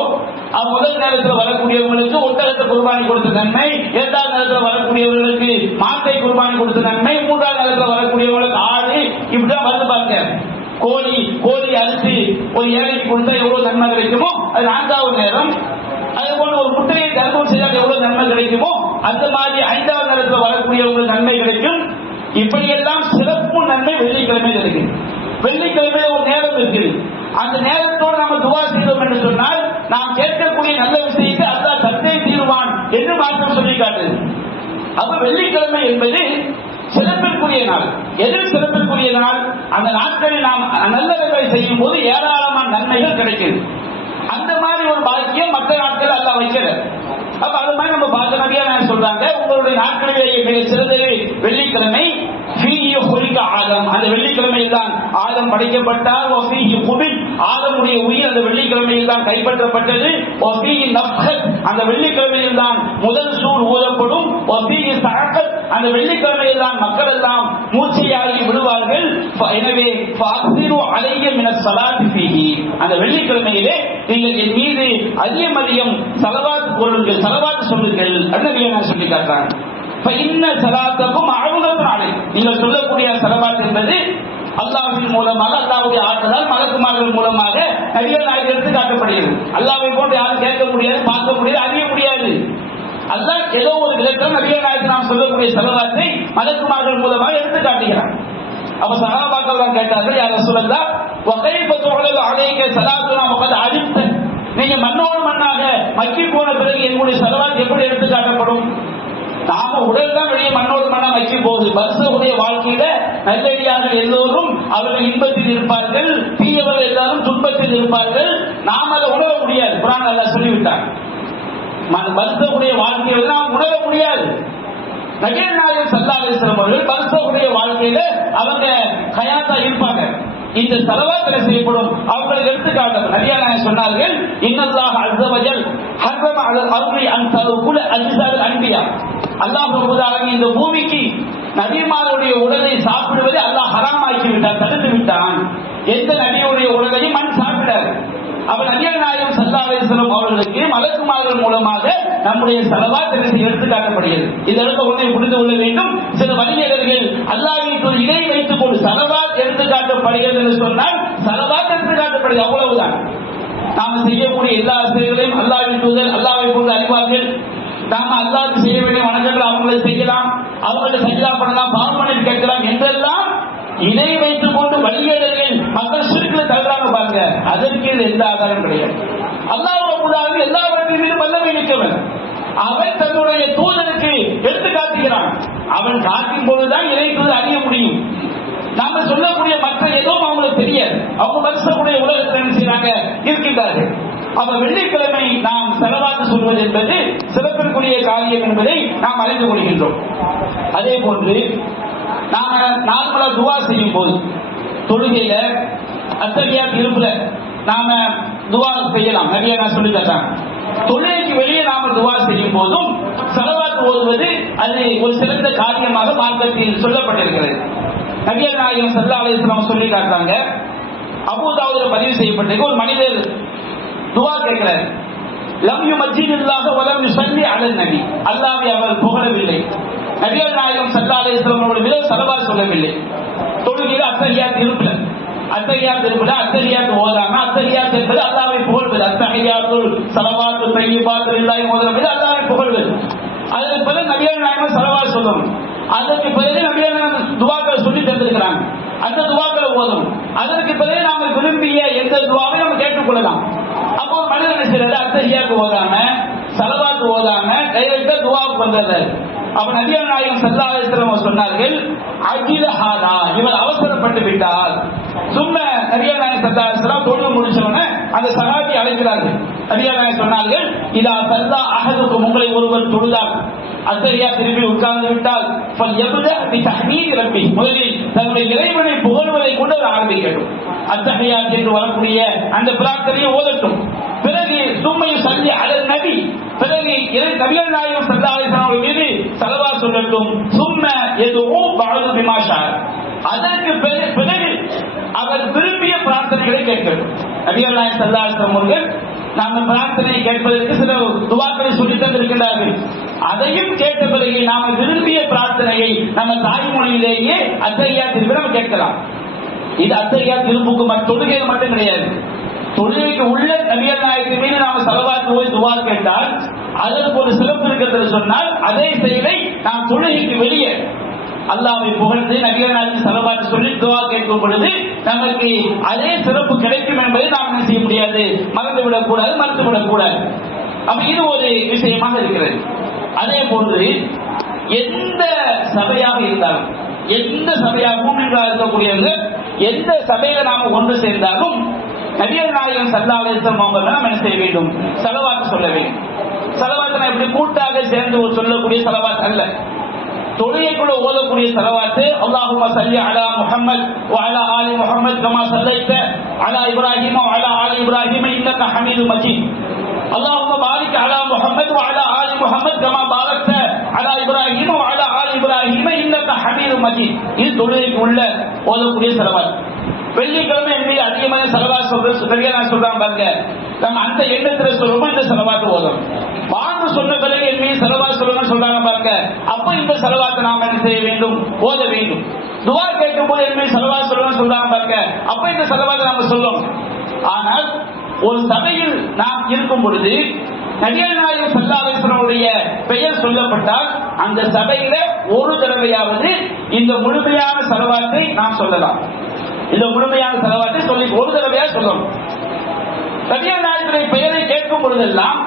முதல் நேரத்தில் வரக்கூடியவர்களுக்கு ஒட்டகத்தை குர்பானி கொடுத்த நன்மை, இரண்டாவது நேரத்தில் வரக்கூடியவர்களுக்கு மாட்டை குர்பானி கொடுத்த நன்மை, மூன்றாவது நேரத்தில் வரக்கூடியவர்களுக்கு ஆடு, இப்படிதான் வந்து பாருங்க. கோழி அரிசி ஒரு ஏழைக்கு கொடுத்தா எவ்வளவு நன்மை கிடைக்குமோ அது நான்காவது நேரம். அதே போல ஒரு முட்டையை தர்மம் செய்தால் எவ்வளவு நன்மை கிடைக்குமோ அந்த மாதிரி ஐந்தாவது நேரத்தில் வரக்கூடியவங்களுக்கு நன்மை கிடைக்கும். இப்படியெல்லாம் சிறப்பு நன்மை வெள்ளிக்கிழமையில் இருக்கு. வெள்ளிக்கிழமையில ஒரு நேரம் இருக்குது. அந்த நேரத்தோடு நம்ம துவா செய்தோம் என்று சொன்னால் நாம் கேட்கக்கூடிய நல்ல விஷயத்தை அல்லாஹ் தந்தே தீருவான் என்று மாற்றம் சொல்லி காட்டுது. அப்ப வெள்ளிக்கிழமை என்பது சிறப்பிற்குரிய நாள். எதில் சிறப்பிற்குரிய நாள்? அந்த நாட்களில் நாம் நல்லவைகளை செய்யும் போது ஏராளமான நன்மைகள் கிடைக்குது. அந்த மாதிரி ஒரு பாக்கியம் மற்ற நாட்கள் அல்லாஹ் வைக்கிற. அப்ப அது மாதிரி நம்ம பார்க்க நபியா சொல்றாங்க, உங்களுடைய நாட்களிலேயே மிக சிறந்தது வெள்ளிக்கிழமை. ஆதம், அந்த வெள்ளிக்கிழமையில் தான் ஆதம் படைக்கப்பட்டார். ஆதமுடைய உயிர் அந்த வெள்ளிக்கிழமையில் தான் கைப்பற்றப்பட்டது. அந்த வெள்ளிக்கிழமையில் தான் முதல் சூர் ஊதப்படும். அந்த வெள்ளிக்கிழமையில் தான் மக்கள் எல்லாம் மூச்சையாகி விடுவார்கள். எனவே அந்த வெள்ளிக்கிழமையிலே நீங்கள் என் மீது அதிகம் அதிகம் ஸலவாத் பொருள்கள் ஸலவாத் சொல்லுங்கள் அப்படின்னு சொல்லி காட்டுறாங்க. நீங்கள் சொல்லக்கூடிய ஸலவாத் என்பது அல்லாஹ்வின் மூலமாக, அல்லாஹ்வுடைய ஆற்றலால் மலக்குமார்கள் மூலமாக நபிகள் நாயகம் எடுத்து காட்டப்படுகிறது. அல்லாஹ்வை போன்று யாரும் கேட்க முடியாது, பார்க்க முடியாது, அறிய முடியாது. அல்லாஹ் ஏதோ ஒரு விளக்கம் நபிகள் நாயகம் நாம் சொல்லக்கூடிய ஸலவாத்தை மலக்குமார்கள் மூலமாக எடுத்து காட்டுகிறார். அப்ப சஹாபாக்கள் தான் கேட்டார்கள், யா ரசூலல்லாஹ் வகைஃப துஅலு அலைக ஸலாத்துனா வகத் அலிம்த, நீங்க மண்ணோடு மண்ணாக மக்கி போன பிறகு என்னுடைய ஸலவாத் எப்படி எடுத்து காட்டப்படும்? நாம உடல் தான் வெளியே மண்ணோடு மண்ணா மக்கி போகுது. பர்சகுடைய வாழ்க்கையில நல்லடியார்கள் எல்லோரும் அவர்கள் இன்பத்தில் இருப்பார்கள், தீயவர்கள் எல்லாரும் துன்பத்தில் இருப்பார்கள். நாம் அதை உணர முடியாது. குர்ஆன் அல்லாஹ் சொல்லிவிட்டார், பர்சகுடைய வாழ்க்கையை நாம் உணர முடியாது. நபிகள் நாயகம் ஸல்லல்லாஹு அலைஹி வஸல்லம் அவர்கள் பர்சகுடைய வாழ்க்கையில அவங்க ஹயாத்தா இருப்பாங்க. இந்த ஸலவாத்ல செய்யப்படும் அவங்களுக்கு எடுத்துக்காட்டு நபிகள் நாயகம் சொன்னார்கள், இன்னல்லாஹ் அஸ்ஸ வஜல் ஹர்ரம அலல் அர்தி அன் தகுல அஜ்ஸால் அன்பியா, அல்லாஹ் ரப்பல் ஆலமீன் இந்த பூமிக்கு நபிமாருடைய உடலை சாப்பிடுவதை அல்லாஹ் ஹராமாக்கி விட்டான், தடுத்து விட்டான். எந்த நபியுடைய உடலையும் மண் சாப்பிடாது. அப்ப நபிகள் நாயகம் ஸல்லல்லாஹு அலைஹி வஸல்லம் அவர்களுக்கு மலக்குமார்கள் மூலமாக நம்முடைய ஸலவாத் எடுத்து காட்டப்படுகிறது. இந்த இடத்தை ஒன்றை புரிந்து கொள்ள வேண்டும். சில வழியர்கள் அல்லாஹ்விற்கு இணை வைத்துக் கொண்டு ஸலவாத் எடுத்து காட்டப்படுகிறது என்று சொன்னால் ஸலவாத் எடுத்து காட்டப்படுகிறது, அவ்வளவுதான். நாம செய்யக்கூடிய எல்லா செயல்களையும் அல்லாஹ்வின் தூதர் அல்லாஹ்வை போன்று அறிவார்கள். நாம அல்லாஹ்வுக்கு செய்ய வேண்டிய வணக்கங்களை அவங்களை செய்யலாம், அவங்களை சஜ்தா பண்ணலாம், பாவமன்னிப்பு கேட்கலாம் என்றெல்லாம் இணை வைத்துக் கொண்டு வழியர்கள் மக்கள் ஷிர்க்ல தள்ளுறாங்க பாருங்க. அதற்கு எந்த ஆதாரம் கிடையாது. அல்லாஹ் ரப்பல் ஆலமீன் எல்லாவற்றின் மீதும் வல்லமை மிக்கவன். அவன் தன்னுடைய தூதருக்கு எடுத்து காட்டுகிறான். அவன் காட்டும் பொழுதுதான் இறை தூதர் அறிய முடியும். நாம சொல்லக்கூடிய மற்ற எதுவும் அவங்களுக்கு தெரியாது. அவங்க மனுஷனுடைய உலகத்தில் என்ன செய்யறாங்க இருக்கின்றார்கள். அப்ப வெள்ளிக்கிழமை நாம் ஸலவாத் சொல்வது என்பது சிறப்பிற்குரிய காரியம் என்பதை நாம் அறிந்து கொள்கின்றோம். அதே போன்று நாம நார்மலா துவா செய்யும் போது தொழுகையில அத்தஹியாத் இருப்புல நாம துவா செய்யலாம். நிறைய நான் சொல்லி தரேன். தொழுகைக்கு வெளியே நாம துவா செய்யும் போதும் ஸலவாத் ஓதுவது அது ஒரு சிறந்த காரியமாக மார்க்கத்தில் சொல்லப்பட்டிருக்கிறது. நபிகள் நாயகம் ஸல்லல்லாஹு அலைஹி வஸல்லம் சொல்லி காட்டுறாங்க. அபூ தாவூதுல பதிவு செய்யப்பட்டிருக்கு. ஒரு மனிதர் துவா கேட்கிறார், லம் யுமஜ்ஜிதுல்லாஹ வ லம் யுஸல்லி அலன் நபி, அல்லாஹ்வை அவர் புகழவில்லை. நபிகள் நாயகம் ஸல்லல்லாஹு அலைஹி வஸல்லம் அவர்கள் மீது ஸலவாத் சொல்லவில்லை. தொழுகையில அத்தஹியாத் இருப்புல அத்தஹியாத் ஓதாம, அத்தஹியாத் என்பது அல்லாஹ்வை புகழ்வது. அத்தஹியாத்துல் ஸலவாத்து தய்யிபாத்து லில்லாஹி ஓதுறது அல்லாஹ்வை புகழ்வது. அதற்கு பிறகு நபிகள் நாயகம் ஸலவாத் சொல்லணும். அதற்கு பிறகு நபிகள் நாயகம் துஆக்களை சொல்லி தந்திருக்கிறாங்க. அந்த துஆக்களை ஓதணும். அதற்கு பிறகு நாம விரும்பிய எந்த துஆவை நம்ம கேட்டுக்கொள்ளலாம். அப்போ ஒரு மனிதன் என்ன செய்யறது, அத்தஹியாத் ஓதாம ஸலவாத் ஓதாம டைரக்டா துஆவுக்கு வந்துடுறாரு. அப்ப நபிகள் நாயகம் ஸல்லல்லாஹு அலைஹி வஸல்லம் சொன்னார்கள், அஜிலஹாதா, இவர் அவசரப்பட்டு விட்டார். சும்மா நபிகள் நாயகம் ஸல்லல்லாஹு அலைஹி வஸல்லம் தொழுது முடிச்சவனே அந்த சஹாபி அழைக்கிறார்கள். நபிகள் நாயகம் சொன்னார்கள், இதா சல்லா அஹதுக்கும், உங்களை ஒருவர் தொழுதால், அத்தஹியா திரும்பி உட்கார்ந்து விட்டால், ஃபல்யப்தா பிதஹ்மீத் ரப்பி, முதலில் தன்னுடைய இறைவனை புகழ்வதை கொண்டு அவர் ஆரம்பிக்கட்டும். அத்தஹியா என்று வரக்கூடிய அந்த பிரார்த்தனையை ஓதட்டும். பிறகு சும்மையை சொல்லி அலல் நபி, பிறகு நபிகள் நாயகம் ஸல்லல்லாஹு அலைஹி வஸல்லம் மீது ஸலவாத் சொல்லட்டும். சும்ம யதுஉ பஅது பிமா ஷா, அதற்கு பிறகு அவர் விரும்பிய பிரார்த்தனைகளை கேட்கட்டும். நபிகள் நாயகம் ஸல்லல்லாஹு அலைஹி வஸல்லம் அவர்கள் நாம் பிரார்த்தனை கேட்பதற்கு சில துஆக்களை சொல்லி தந்திருக்கிறார்கள். அதையும் கேட்ட பிறகு நாம் விரும்பிய பிரார்த்தனையை நம்ம தாய்மொழியிலேயே அத்தஹியாத்திற்கு நம்ம கேட்கலாம். இது அத்தஹியாத் திருப்புக்கு தொழுகைக்கு மட்டும் கிடையாது. தொழுகைக்கு உள்ள நபிகள் நாயகத்தின் மீது நாம ஸலவாத் ஓதி துஆ கேட்டால் அதற்கு ஒரு சிறப்பு இருக்கிறது சொன்னால், அதே செயலை நாம் தொழுகைக்கு வெளியே அல்லாஹ்வை புகழ்ந்து நபிகள் நாயகத்தின் ஸலவாத் சொல்லி துஆ கேட்கும் பொழுது நமக்கு அதே சிறப்பு கிடைக்கும் என்பதை நாம் என்ன செய்ய முடியாது, மறந்துவிடக் கூடாது, மறுத்துவிடக் கூடாது. அப்ப இது ஒரு விஷயமாக இருக்கிறது. அதே போன்று எந்த சபையாக இருந்தாலும், எந்த சபையாகவும் இருக்கக்கூடியவர்கள், எந்த சபையில நாம ஒன்று சேர்ந்தாலும் நபிகள் நாயகம் ஸல்லல்லாஹு அலைஹி வஸல்லம் அவங்க நாம் என்ன செய்ய வேண்டும், ஸலவாத் சொல்ல வேண்டும். ஸலவாத் எப்படி கூட்டாக சேர்ந்து சொல்லக்கூடிய ஸலவாத் அல்ல. தொழுகைக்குள்ள ஓதக்கூடிய ஸலவாத், அல்லாஹும்ம ஸல்லி அலா முஹம்மத் வ அலா ஆலி முஹம்மத் கமா ஸல்லைத அலா இப்ராஹீம் வ அலா ஆலி இப்ராஹீம் இன்னக ஹமீதும் மஜீத், அல்லாஹும்ம பாரிக் அலா முஹம்மத் வ அலா ஆலி முஹம்மத் கமா பாரக்த அலா இப்ராஹீம் வ அலா ஆலி இப்ராஹீம் இன்னக ஹமீதும் மஜீத். இது தொழுகைக்கு உள்ள ஓதக்கூடிய ஸலவாத். வெள்ளிக்கிழமை என்னை அதிகமான ஸலவாத் சொல்றாங்க பாருங்க, நம்ம அந்த எண்ணத்துல சொல்றோமோ இந்த ஸலவாத் ஓதும். வாங்க சொன்ன பிறகு என்னை ஸலவாத் சொல்றாங்க பாருங்க, அப்ப இந்த ஸலவாத்தை நாம என்ன செய்ய வேண்டும், ஓத வேண்டும். துஆ கேட்கும் போது என்னை ஸலவாத் சொல்றாங்க பாருங்க, அப்ப இந்த ஸலவாத்தை நாம சொல்லணும். ஆனால் ஒரு சபையில் நாம் இருக்கும் பொழுது நபிகள் நாயகம் ஸல்லல்லாஹு அலைஹி வஸல்லம் பெயர் சொல்லப்பட்டால் அந்த சபையில ஒரு தடவையாவது இந்த முழுமையான ஸலவாத்தை நாம் சொல்லலாம். இந்த முழுமையான ஸலவாத்தை சொல்லி ஒரு தடவையா சொல்லணும். நபிகள் நாயகத்தின் பெயரை கேட்கும் பொழுதெல்லாம்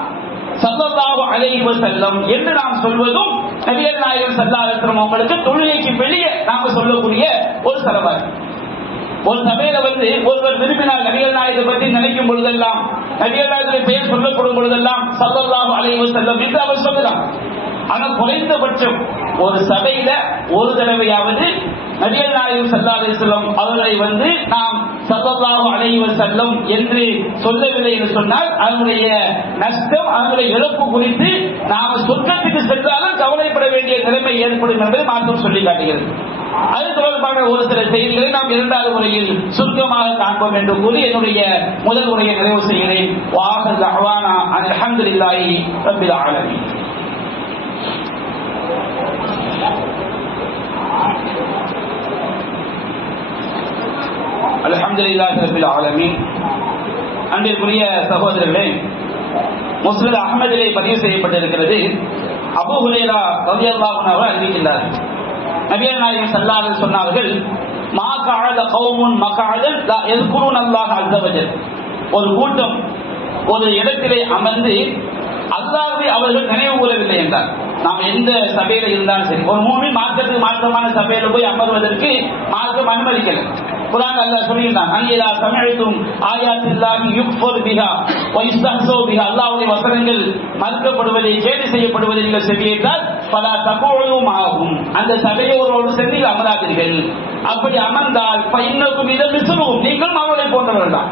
ஸல்லல்லாஹு அலைஹி வஸல்லம் என்று நாம் சொல்வதும் நபிகள் நாயகம் ஸல்லல்லாஹு அலைஹி வஸல்லம் உங்களுக்கு தொழுகைக்கு வெளியே நாம சொல்லக்கூடிய ஒரு ஸலவாத். ஒரு சபையில ஒருவர் விரும்பினால் நபிகள் நாயகத்தை பற்றி நினைக்கும் பொழுதெல்லாம், நபிகள் நாயகத்தின் பெயர் சொல்லப்படும் பொழுதெல்லாம் ஸல்லல்லாஹு அலைஹி வஸல்லம் என்று அவர் சொல்லலாம். ஆனால் குறைந்தபட்சம் ஒரு சபையில ஒரு தடவையாவது நபிகள் நாயகம் ஸல்லல்லாஹு அலைஹி வஸல்லம் அவர்களை நாம் ஸல்லல்லாஹு அலைஹி வஸல்லம் என்று சொல்லவில்லை என்று சொன்னால் அதனுடைய நஷ்டம், அதனுடைய இழப்பு குறித்து நாம் சொர்க்கத்துக்கு சென்றாலும் கவலைப்பட வேண்டிய நிலைமை ஏற்படும் என்பதை மாற்றம் சொல்லி காட்டுகிறது. அது தொடர்பான ஒரு சில செய்திகளை நாம் இரண்டாவது முறையில் சுருக்கமாக காண்போம் என்று கூறி என்னுடைய முதல் உரையை நிறைவு செய்கிறேன். வாஹிர் தஅவானா அல்ஹம்துலில்லாஹி ரப்பில் ஆலமீன். அல்ஹம்துலில்லாஹி ரப்பில் ஆலமீன். அன்பிற்குரிய சகோதரர்களே, முஸ்னத் அஹ்மதிலே பதிவு செய்யப்பட்டிருக்கிறது. அபூ ஹுரைரா ரலியல்லாஹு அன்ஹு அவர்கள் அறிவிக்கின்றார், நபிகள் நாயகம் ஸல்லல்லாஹு அலைஹி வஸல்லம் சொன்னார்கள், மா கஅத கௌமுன் மக்அதன் லா யذ்குருனல்லாஹ அஸ்ஸ வஜல், ஒரு கூட்டம் ஒரு இடத்திலே அமர்ந்து அல்லாஹ்வை அவர்கள் நினைவு கூறவில்லை என்றார். நாம் எந்த சபையில இருந்தாலும் சரி, ஒரு மூமின் மார்க்கத்துக்கு மாற்றமான சபையில போய் அமர்வதற்கு மார்க்கம் அனுமதிக்கல. குர்ஆன் அல்லாஹ் சொல்கிறான், அன்னிலா சமஅதும் ஆயாத்தில்லாஹி யுக்ஃபர் பிஹா வ யஸ்தஹஸு பிஹா, அல்லாஹ்வுடைய வசனங்கள் மறுக்கப்படுவதை, கேலி செல்லப்படுவதை நீங்கள் செவியேற்றால் ஃபலா தகுஉ மஅஹும், அந்த சபையோரோடு சென்று அமராதீர்கள். அப்படி அமர்ந்தால் ஃபஇன்னகும் மின மிஸ்லுஹும், நீங்களும் அவர்களை போன்றவர்கள் தான்.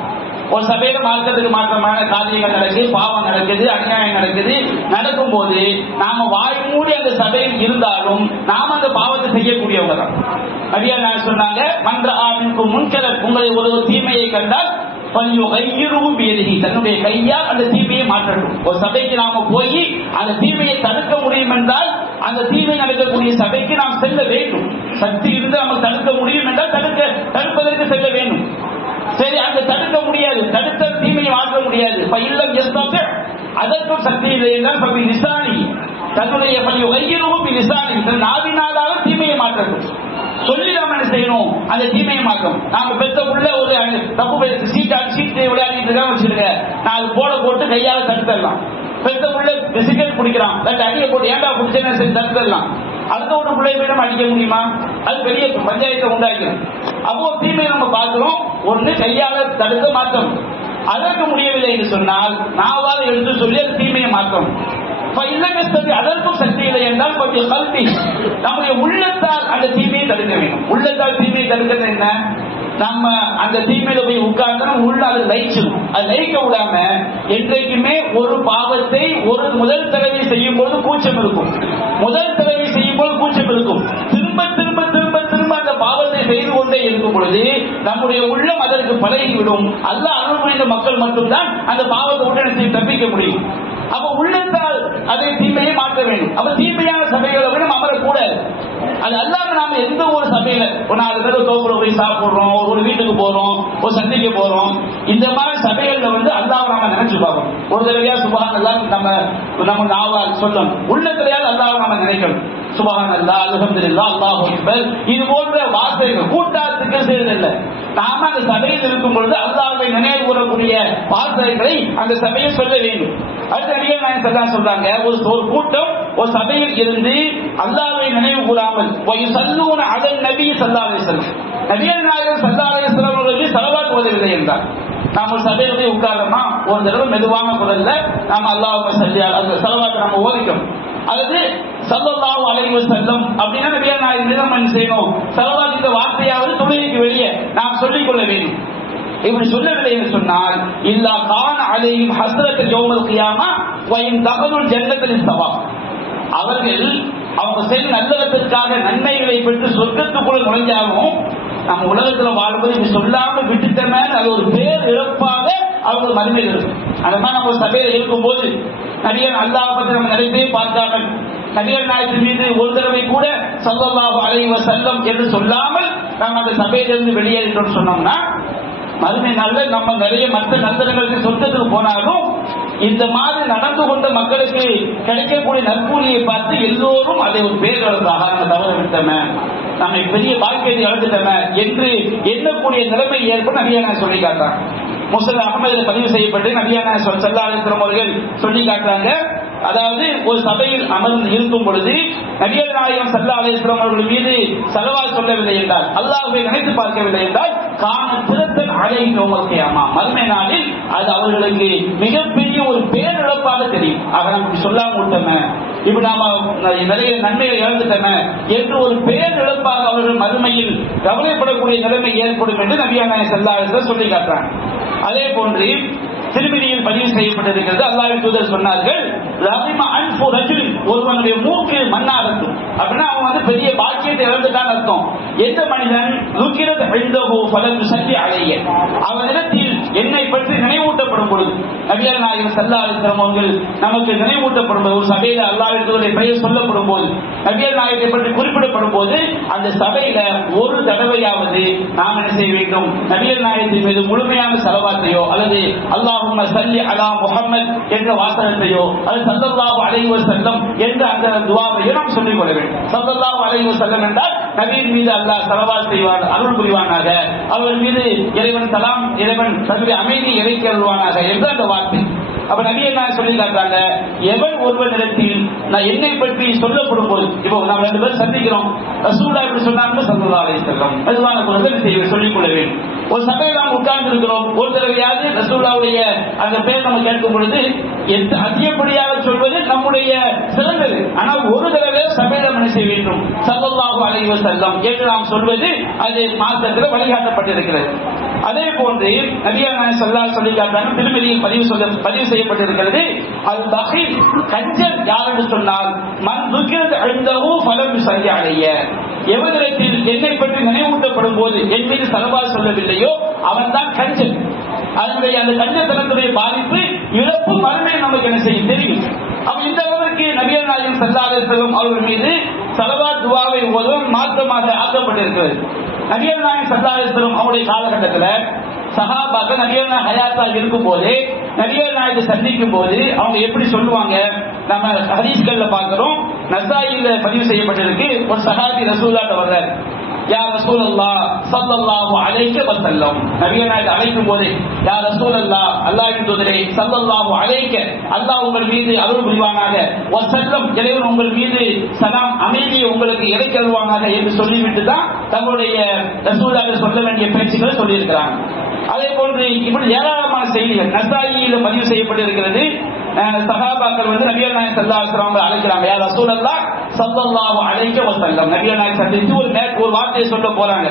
ஒரு சபையில மார்க்கத்துக்கு மாற்றமான காரியங்கள் நடக்குது, பாவம் நடக்குது, அநியாயம் நடக்குது, நடக்கும் போது நாம வாய் மூடி அந்த சபையில் இருந்தாலும் நாம அந்த பாவத்தை செய்யக்கூடியவங்க தான். நபிகள் நாயகம் சொன்னாங்க, மன்ற ஆமின்கு முன்கரர், உங்களை ஒரு தீமையை கண்டால் தன்னுடைய கையால் அந்த தீமையை மாற்றட்டும். ஒரு சபைக்கு நாம போய் அந்த தீமையை தடுக்க முடியும் என்றால் அந்த தீமை நடக்கக்கூடிய சபைக்கு நாம் செல்ல வேண்டும். சக்தி இருந்து நம்ம தடுக்க முடியும் என்றால் தடுப்பதற்கு செல்ல வேண்டும். சரி, அங்க தடுக்க முடியாது, தடுத்த தீமையை மாற்ற முடியாது, அதற்கும் சக்தி இல்லை என்றால் நிசானி, தன்னுடைய நாவினாலும் தீமையை மாற்றட்டும். சொல்லி நாம் என்ன செய்யணும், அந்த தீமையை மாற்றம். நாம பெற்ற உள்ள ஒரு தப்பு சீட்டு விளையாடிட்டு இருக்கான்னு வச்சிருக்க, நான் அது போட்டு கையால தடுத்துடலாம். பெற்ற உள்ள சிகரெட் குடிக்கிறான், அடியை போட்டு ஏண்டா குடிச்சேன்னு தடுத்துடலாம். அடுத்த ஒரு பிள்ளைகளிடம் அடிக்க முடியுமா? அது பெரிய பஞ்சாயத்தை உண்டாக்கணும். அப்போ தீமையை நம்ம பார்க்கிறோம், ஒன்று கையால தடுக்க மாற்றோம், அதற்கு முடியவில்லை என்று சொன்னால் நாவால் எடுத்து சொல்லி அது தீமையை மாற்றோம். அதற்கும் சக்தி இல்லை என்றால் கொஞ்சம் கல்வி நம்முடைய உள்ளத்தால் அந்த தீமையை தடுக்க வேண்டும். உள்ளத்தால் தீமையை தடுக்கிறது என்ன? நம்ம அந்த தீமையில போய் உட்கார்ந்து உள்ள அது லயிச்சிடும். அது லயிக்க விடாம என்றைக்குமே ஒரு பாவத்தை ஒரு முதல் தடவை செய்யும் போது கூச்சம் இருக்கும். முதல் தடவை செய்யும் போது கூச்சம் இருக்கும். திரும்ப திரும்ப திரும்ப திரும்ப அந்த பாவத்தை செய்து கொண்டே இருக்கும் பொழுது நம்முடைய உள்ளம் அதற்கு பழகிவிடும். அல்லாஹ் அருள் புரிந்த மக்கள் மட்டும்தான் அந்த பாவத்தை உடனே தப்பிக்க முடியும். அப்ப உள்ளத்தால் அதை தீமையை மாற்ற வேண்டும். அப்ப தீமையான சபைகளை விட அமரக்கூடாது. அது அல்லாம நாம எந்த ஒரு சபையில ஒரு 4 பேர் தோப்புல போய் சாப்பிடுறோம், ஒரு வீட்டுக்கு போறோம், ஒரு சந்தைக்கு போறோம், இந்த மாதிரி சபைகள்ல அல்லாஹ் நாம நினைச்சு பார்க்கணும். ஒரு தடவையா சுப்ஹானல்லாஹ் நம்ம நாவால் சொல்லணும், உள்ளத்திலேயாவது அல்லாஹ் நாம நினைக்கணும். சுப்ஹானல்லாஹ், அல்ஹம்துலில்லாஹ், அல்லாஹு அக்பர், இது போன்ற வார்த்தைகள் கூட்டாத்துக்கு செய்யறதில்லை. நாம அந்த சபையில் இருக்கும் பொழுது அல்லாஹ்வை நினைவு கூறக்கூடிய வார்த்தைகளை அந்த சபையை சொல்ல வேண்டும். அடுத்த நபிகள் நாயகம் சொல்றாங்க, ஒரு கூட்டம் ஒரு சபையில் இருந்து அல்லாஹ்வை நினைவு கூறாமல் வயசல்லூன அலன் நபி ஸல்லல்லாஹு அலைஹி வஸல்லம், நபிகள் நாயகம் ஸல்லல்லாஹு அலைஹி வஸல்லம் அவர்களுக்கு ஸலவாத் ஓதவில்லை என்றார். நாம் ஒரு சபையில போய் உட்கார்றோமா, ஒரு தடவை மெதுவான குரல்ல நாம அல்லாஹும்ம ஸல்லி அலைஹி ஸலவாத் நம்ம ஓதிக்கணும். அல்லது ஸல்லல்லாஹு அலைஹி வஸல்லம் அப்படின்னா நபிகள் நாயகம் மீது நம்ம செய்யணும். ஸலவாத் இந்த வார்த்தையாவது தொழுகைக்கு வெளியே நாம் சொல்லிக் கொள்ள வேண்டும். இப்படி சொல்லவில்லை என்று சொன்னால் இல்லா கான் அலைஹிம் ஹஸ்ரத் யௌமல் கியாமா வ இன் தகலுல் ஜன்னத்தில் ஸவாப், அவர்கள் அவங்க செய்த நல்லதற்காக நன்மைகளை பெற்று சொர்க்கத்துக்குள்ள நுழைஞ்சாலும் நம்ம உலகத்துல வாழ்வது இப்படி சொல்லாம விட்டுட்டமே அது ஒரு பேர் இழப்பாக அவங்க மறுமையில் இருக்கும். அந்த மாதிரி நம்ம சபையில இருக்கும் போது நபிகள் அல்லாஹ் பற்றி நம்ம நினைத்தே பார்க்காமல் நபிகள் நாயகத்தின் மீது ஒரு தடவை கூட ஸல்லல்லாஹு அலைஹி வஸல்லம் என்று சொல்லாமல் நாம் அந்த சபையிலிருந்து வெளியேறிட்டோம் சொன்னோம்னா மறுமை நாள்ல நம்ம நிறைய மற்ற நண்பர்களுக்கு சொர்க்கத்துக்கு போனாலும் இந்த மாதிரி நடந்து கொண்ட மக்களுக்கு கிடைக்கக்கூடிய நற்கூலியை பார்த்து எல்லோரும் அதை ஒரு பேரளவாக நம்ம தவற விட்டோமே, நம்ம பெரிய பாக்கியத்தை இழந்துட்டோமே என்று எண்ணக்கூடிய நிலைமை ஏற்படும் நபிகள் சொல்லி காட்டுறாங்க. முஸ்லிம் அஹ்மதுல பதிவு செய்யப்பட்டு நபிகள் ஸல்லல்லாஹு அலைஹி வஸல்லம் அவர்கள் சொல்லி காட்டுறாங்க. அதாவது ஒரு சபையில் அமர்ந்து இருக்கும் பொழுது நபிகள் நாயகம் ஸல்லல்லாஹு அலைஹி வஸல்லம் அவர்கள் மீது ஸலவாத் சொல்லவில்லை என்றால், அல்லாஹ்வை நினைத்து பார்க்கவில்லை என்றால் கான திரத்தன் அலைஹி யௌமல் கியாமா, மறுமை நாளில் அது அவர்களுக்கு மிகப்பெரிய ஒரு பேரிழப்பாக தெரியும். ஆக நமக்கு சொல்லாம விட்டோமே, இப்ப நாம நிறைய நன்மையை இழந்துட்டோமே என்று ஒரு பேரிழப்பாக அவர்கள் மறுமையில் கவலைப்படக்கூடிய நிலைமை ஏற்படும் என்று நபிகள் நாயகம் ஸல்லல்லாஹு அலைஹி வஸல்லம் சொல்லி காட்டுறாங்க. அதே போன்று திருமதியில் பதிவு செய்யப்பட்டிருக்கிறது, அல்லாஹ்வின் தூதர் சொன்னார்கள், ரஹிம அன்ஃபு ரஜுலின், ஒருவனுடைய மூக்கு மண்ணாகட்டும் அப்படின்னா அவன் பெரிய பாக்கியத்தை இழந்துட்டான் அர்த்தம். எந்த மனிதன் லுக்கிரத் இன்தஹு ஃபலம் யுஸல்லி அலைஹி, அவனிடத்தில் என்னை பற்றி நினைவூட்டப்படும் பொழுது நபிகள் நாயகம் ஸல்லல்லாஹு அலைஹி வஸல்லம் அவர்கள் நமக்கு நினைவூட்டப்படும் போது, ஒரு சபையில அல்லாஹ்வின் தூதருடைய பெயர் சொல்லப்படும் போது, நபிகள் நாயகத்தை பற்றி குறிப்பிடப்படும் போது அந்த சபையில ஒரு தடவையாவது நாம் என்ன செய்ய வேண்டும், நபிகள் நாயகத்தின் மீது முழுமையான ஸலவாத்தையோ அல்லது அல்லாஹும்ம ஸல்லி அலா முஹம்மத் என்ற வாசகத்தையோ அல்லது ஸல்லல்லாஹு அலைஹி வஸல்லம் என்ற அந்த துஆவையோ நாம் சொல்லிக் கொள்ள வேண்டும். ஸல்லல்லாஹு அலைஹி வஸல்லம் என்றால் நபியின் மீது அல்லாஹ் ஸலவாத் செய்வான், அருள் புரிவானாக, அவர் மீது இறைவன் சலாம், இறைவன் தன்னுடைய அமைதி இறைக்கு அருள்வானாக என்ற அந்த வார்த்தை. அப்ப நபியை நான் சொல்லி காட்டுறாங்க, எவன் ஒருவனிடத்தில் நான் என்னை பற்றி சொல்லப்படும் போது, இப்போ நாம் 2 பேரும் சந்திக்கிறோம், ரசூலுல்லாஹ் இப்படி சொன்னாங்க ஸல்லல்லாஹு அலைஹி வஸல்லம் அதுவான குரலில் சொல்லிக் கொள்ள வேண்டும். ஒரு சபையில் நாம் உட்கார்ந்து இருக்கிறோம், ஒரு தடவையாவது ரசூலுல்லாஹ்வுடைய அந்த பேர் நம்ம கேட்கும் பொழுது அதிகப்படியாக சொல்வது நம்முடைய சிறந்தது. ஆனால் ஒரு தடவை சபையில் என்ன செய்ய வேண்டும், ஸல்லல்லாஹு அலைஹி வஸல்லம் என்று நாம் சொல்வது அது மார்க்கத்தில் வழிகாட்டப்பட்டிருக்கிறது. அதே போன்று நபிகள் நாயகம் ஸல்லல்லாஹு அலைஹி வஸல்லம் சொல்லி காட்டுறாங்க, திருமதியில் பதிவு செய்யப்பட்டிருக்கிறது, அல் பஹீல், கஞ்சன் யார் என்று சொன்னால் மன் துக்கிரத் இன்தஹு ஃபலம் யுஸல்லி அலைஹி, எவரிடத்தில் என்னை பற்றி நினைவூட்டப்படும் போது என் மீது ஸலவாத் சொல்லவில்லையோ அவன் தான் கஞ்சன். அதனுடைய அந்த கஞ்சத்தனத்துடைய பாதிப்பு இழப்பு மறுமையில் நமக்கு என்ன செய்யும் தெரியும். அப்ப இந்த அளவிற்கு நபிகள் நாயகம் ஸல்லல்லாஹு அலைஹி வஸல்லம் அவர்கள் மீது ஸலவாத் துஆவை ஓதுவதும் மாற்றமாக ஆக்கப்பட்டிருக்கிறது. நபிகள் நாயகம் ஸல்லல்லாஹு அலைஹி வஸல்லம் அவருடைய காலகட்டத்தில் சஹாபாக்கள் நபிகள் நாயகம் ஹயாத்தா இருக்கும் போது நபிகள் நாயகத்தை சந்திக்கும் போது அவங்க எப்படி சொல்லுவாங்க, நம்ம ஹதீஸ்கள்ல பார்க்கிறோம். நசாயில பதிவு செய்யப்பட்டிருக்கு, ஒரு சஹாபி ரசூலுல்லாஹ் வர்றார், யா ரசூலல்லாஹ் ஸல்லல்லாஹு அலைஹி வஸல்லம், நபிகள் நாயகம் அழைக்கும் போது யா ரசூலல்லாஹ், அல்லாஹ்வின் தூதரே, ஸல்லல்லாஹு அலைஹி, அல்லாஹ் உங்கள் மீது அருள் புரிவானாக, வஸல்லம், இறைவன் உங்கள் மீது சலாம் அமைதியை உங்களுக்கு இறைக்கல்வானாக என்று சொல்லிவிட்டு தான் தங்களுடைய ரசூலுல்லாஹ் சொல்ல வேண்டிய பேச்சுக்களை சொல்லியிருக்கிறாங்க. அதே போன்று இப்படி ஏராளமான செய்திகள் நசாயியில பதிவு செய்யப்பட்டிருக்கிறது. சஹாபாக்கள் நபிகள் நாயகம் ஸல்லல்லாஹு அலைஹி வஸல்லம் அழைக்கிறாங்க, யா ரசூலல்லாஹ் ஸல்லல்லாஹு அலைஹி வஸல்லம், நபிகள் நாயகம் சந்தித்து ஒரு வார்த்தையை சொல்ல போறாங்க.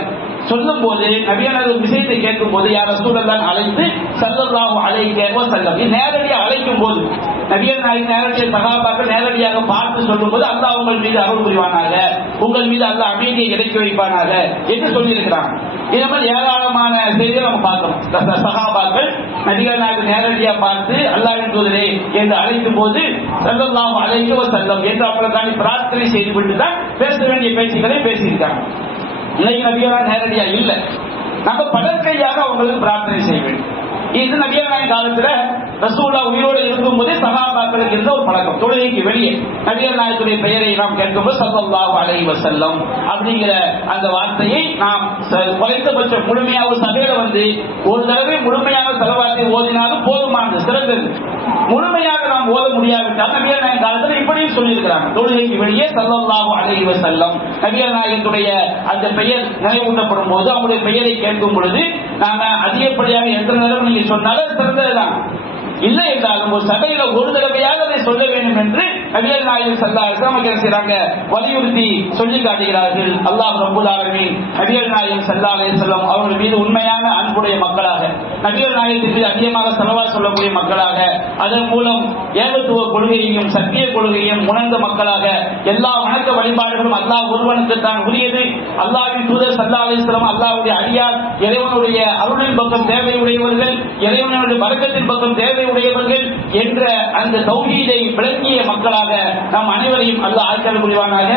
சொல்லும் போது நபிகள் நாயகம் விஷயத்தை கேட்கும் போது யா ரசூலல்லாஹ் அழைத்து ஸல்லல்லாஹு அலைஹி வஸல்லம் நேரடியாக அழைக்கும் போது நபிகள் நாயகம் நேரடியாக சஹாபாக்கள் நேரடியாக பார்த்து சொல்லும் போது அல்லாஹ் உங்கள் மீது அருள் புரிவானாக, உங்கள் மீது அல்லாஹ் அமைதியை இறக்கி வைப்பானாக என்று சொல்லியிருக்கிறாங்க. இதே மாதிரி ஏராளமான செய்திகள் நம்ம பார்க்கிறோம். சஹாபாக்கள் நபிகள் நாயகம் நேரடியாக பார்த்து அல்லாஹ்வின் தூதரே என்று அழைக்கும் போது ஸல்லல்லாஹு அலைஹி வஸல்லம் என்று அவர்களுக்கான பிரார்த்தனை செய்துவிட்டு தான் பேச வேண்டிய பேச்சுக்களை பேசியிருக்காங்க. இன்னைக்கு நபிகள் நேரடியா இல்ல, நம்ம படற்கையாக அவங்களுக்கு பிரார்த்தனை செய்ய வேண்டும். இது நபிகள் நாயகம் காலத்துல ரசூலுல்லாஹ் உயிரோடு இருக்கும் போதே சஹாபாக்களுக்கு இருந்த ஒரு பழக்கம். தொழுகைக்கு வெளியே நபிகள் நாயகத்துடைய பெயரை நாம் கேட்கும்போது ஸல்லல்லாஹு அலைஹி வஸல்லம் அப்படிங்கிற அந்த வார்த்தையை நாம் குறைந்தபட்சம் முழுமையாக ஒரு சபையில ஒரு தடவை முழுமையாக ஸலவாத்தை ஓதினாலும் போதுமானது, சிறந்தது. முழுமையாக நாம் ஓத முடியாவிட்டால் நபிகள் நாயகம் காலத்துல இப்படியும் சொல்லியிருக்கிறாங்க, தொழுகைக்கு வெளியே ஸல்லல்லாஹு அலைஹி வஸல்லம் நபிகள் நாயகத்துடைய அந்த பெயர் நினைவூட்டப்படும் போது அவங்களுடைய பெயரை கேட்கும் பொழுது நாம அதிகப்படியாக எந்த நேரம் நீங்க சொன்னாலும் சிறந்ததுதான். இல்லை என்றாலும் ஒரு சபையில ஒரு தடவையாக அதை சொல்ல வேண்டும் என்று நபிகள் நாயகம் ஸல்லல்லாஹு அலைஹி வஸல்லம் செய்றாங்க, வலியுறுத்தி சொல்லி காட்டுகிறார்கள். அல்லாஹ் ரப்பல் ஆலமீன் நபிகள் நாயகம் ஸல்லல்லாஹு அலைஹி வஸல்லம் அவர்கள் மீது உண்மையான அன்புடைய மக்களாக, நபிகள் நாயகத்தின் மீது அதிகமாக ஸலவாத் சொல்லக்கூடிய மக்களாக, அதன் மூலம் ஏகத்துவ கொள்கையையும் சத்திய கொள்கையையும் உணர்ந்த மக்களாக, எல்லா வணக்க வழிபாடுகளும் அல்லாஹ் ஒருவனுக்கு தான் உரியது, அல்லாஹ்வின் தூதர் ஸல்லல்லாஹு அலைஹி வஸல்லம் அல்லாஹ்வுடைய அடியார், இறைவனுடைய அருளின் பக்கம் தேவையுடையவர்கள், இறைவனுடைய பரக்கத்தின் பக்கம் தேவையுடையவர்கள் என்ற அந்த தௌஹீதை விளங்கிய மக்களாக நாம் அனைவரையும் அல்லாஹ் ஆட்சி புரிவானாக.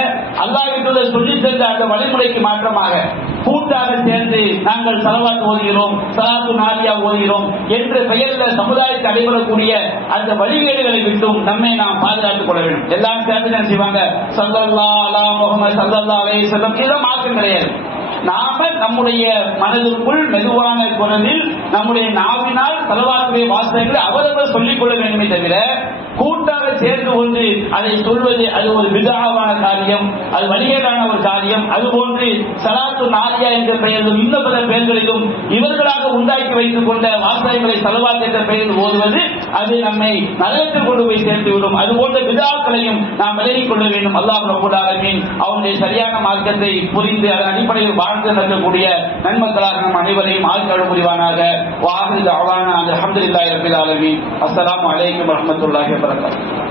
அல்லாஹ்வின் தூதர் சொல்லித் தந்த அந்த வழிமுறைக்கு மாற்றமாக கூட்டாக சேர்ந்து நாங்கள் ஸலவாத் ஓதுகிறோம், ஸலாத்து நாரியா ஓதுகிறோம் என்ற பெயரில் சமுதாயத்தை அடைபடக்கூடிய அந்த வழிகேடுகளை விட்டும் நம்மை நாம் பாதுகாத்துக் கொள்ள வேண்டும். எல்லாம் சேர்ந்து என்ன செய்வாங்க, ஸல்லல்லாஹு அலா முஹம்மது ஸல்லல்லாஹு அலைஹி வஸல்லம், இதெல்லாம் மாற்றம் கிடையாது. நாம நம்முடைய மனதிற்குள் மெதுவான குரலில் நம்முடைய நாவினால் ஸலவாத்துடைய வாசகங்களை அவரவர் சொல்லிக் கொள்ள வேண்டுமே தவிர கூட்டாக சேர்ந்து கொண்டு அதை சொல்வது அது ஒரு பிதஅவான காரியம், அது வழிகேடான ஒரு காரியம். அதுபோன்று ஸலாத்து நாரியா என்ற பெயரிலும் இன்னும் பல பெயர்களிலும் இவர்களாக உண்டாக்கி வைத்துக் கொண்ட வாசகங்களை ஸலவாத் என்ற பெயரில் ஓதுவது அது நம்மை நரகத்தில் கொண்டு போய் சேர்த்து விடும். அதுபோன்ற பிதஅக்களையும் நாம் விலகிக் கொள்ள வேண்டும். அல்லாஹ் ரப்பல் ஆலமீன் அவனுடைய சரியான மார்க்கத்தை புரிந்து அதன் அடிப்படையில் வாழ்ந்து நடக்கக்கூடிய நன்மக்களாக நம் அனைவரையும் ஆட்சி புரிவானாக. வ ஆகிரு தஅவானா அல்ஹம்துலில்லாஹி ரப்பில் ஆலமீன். அஸ்ஸலாமு அலைக்கும் வரஹ்மத்துல்லாஹி வபரகாத்துஹு.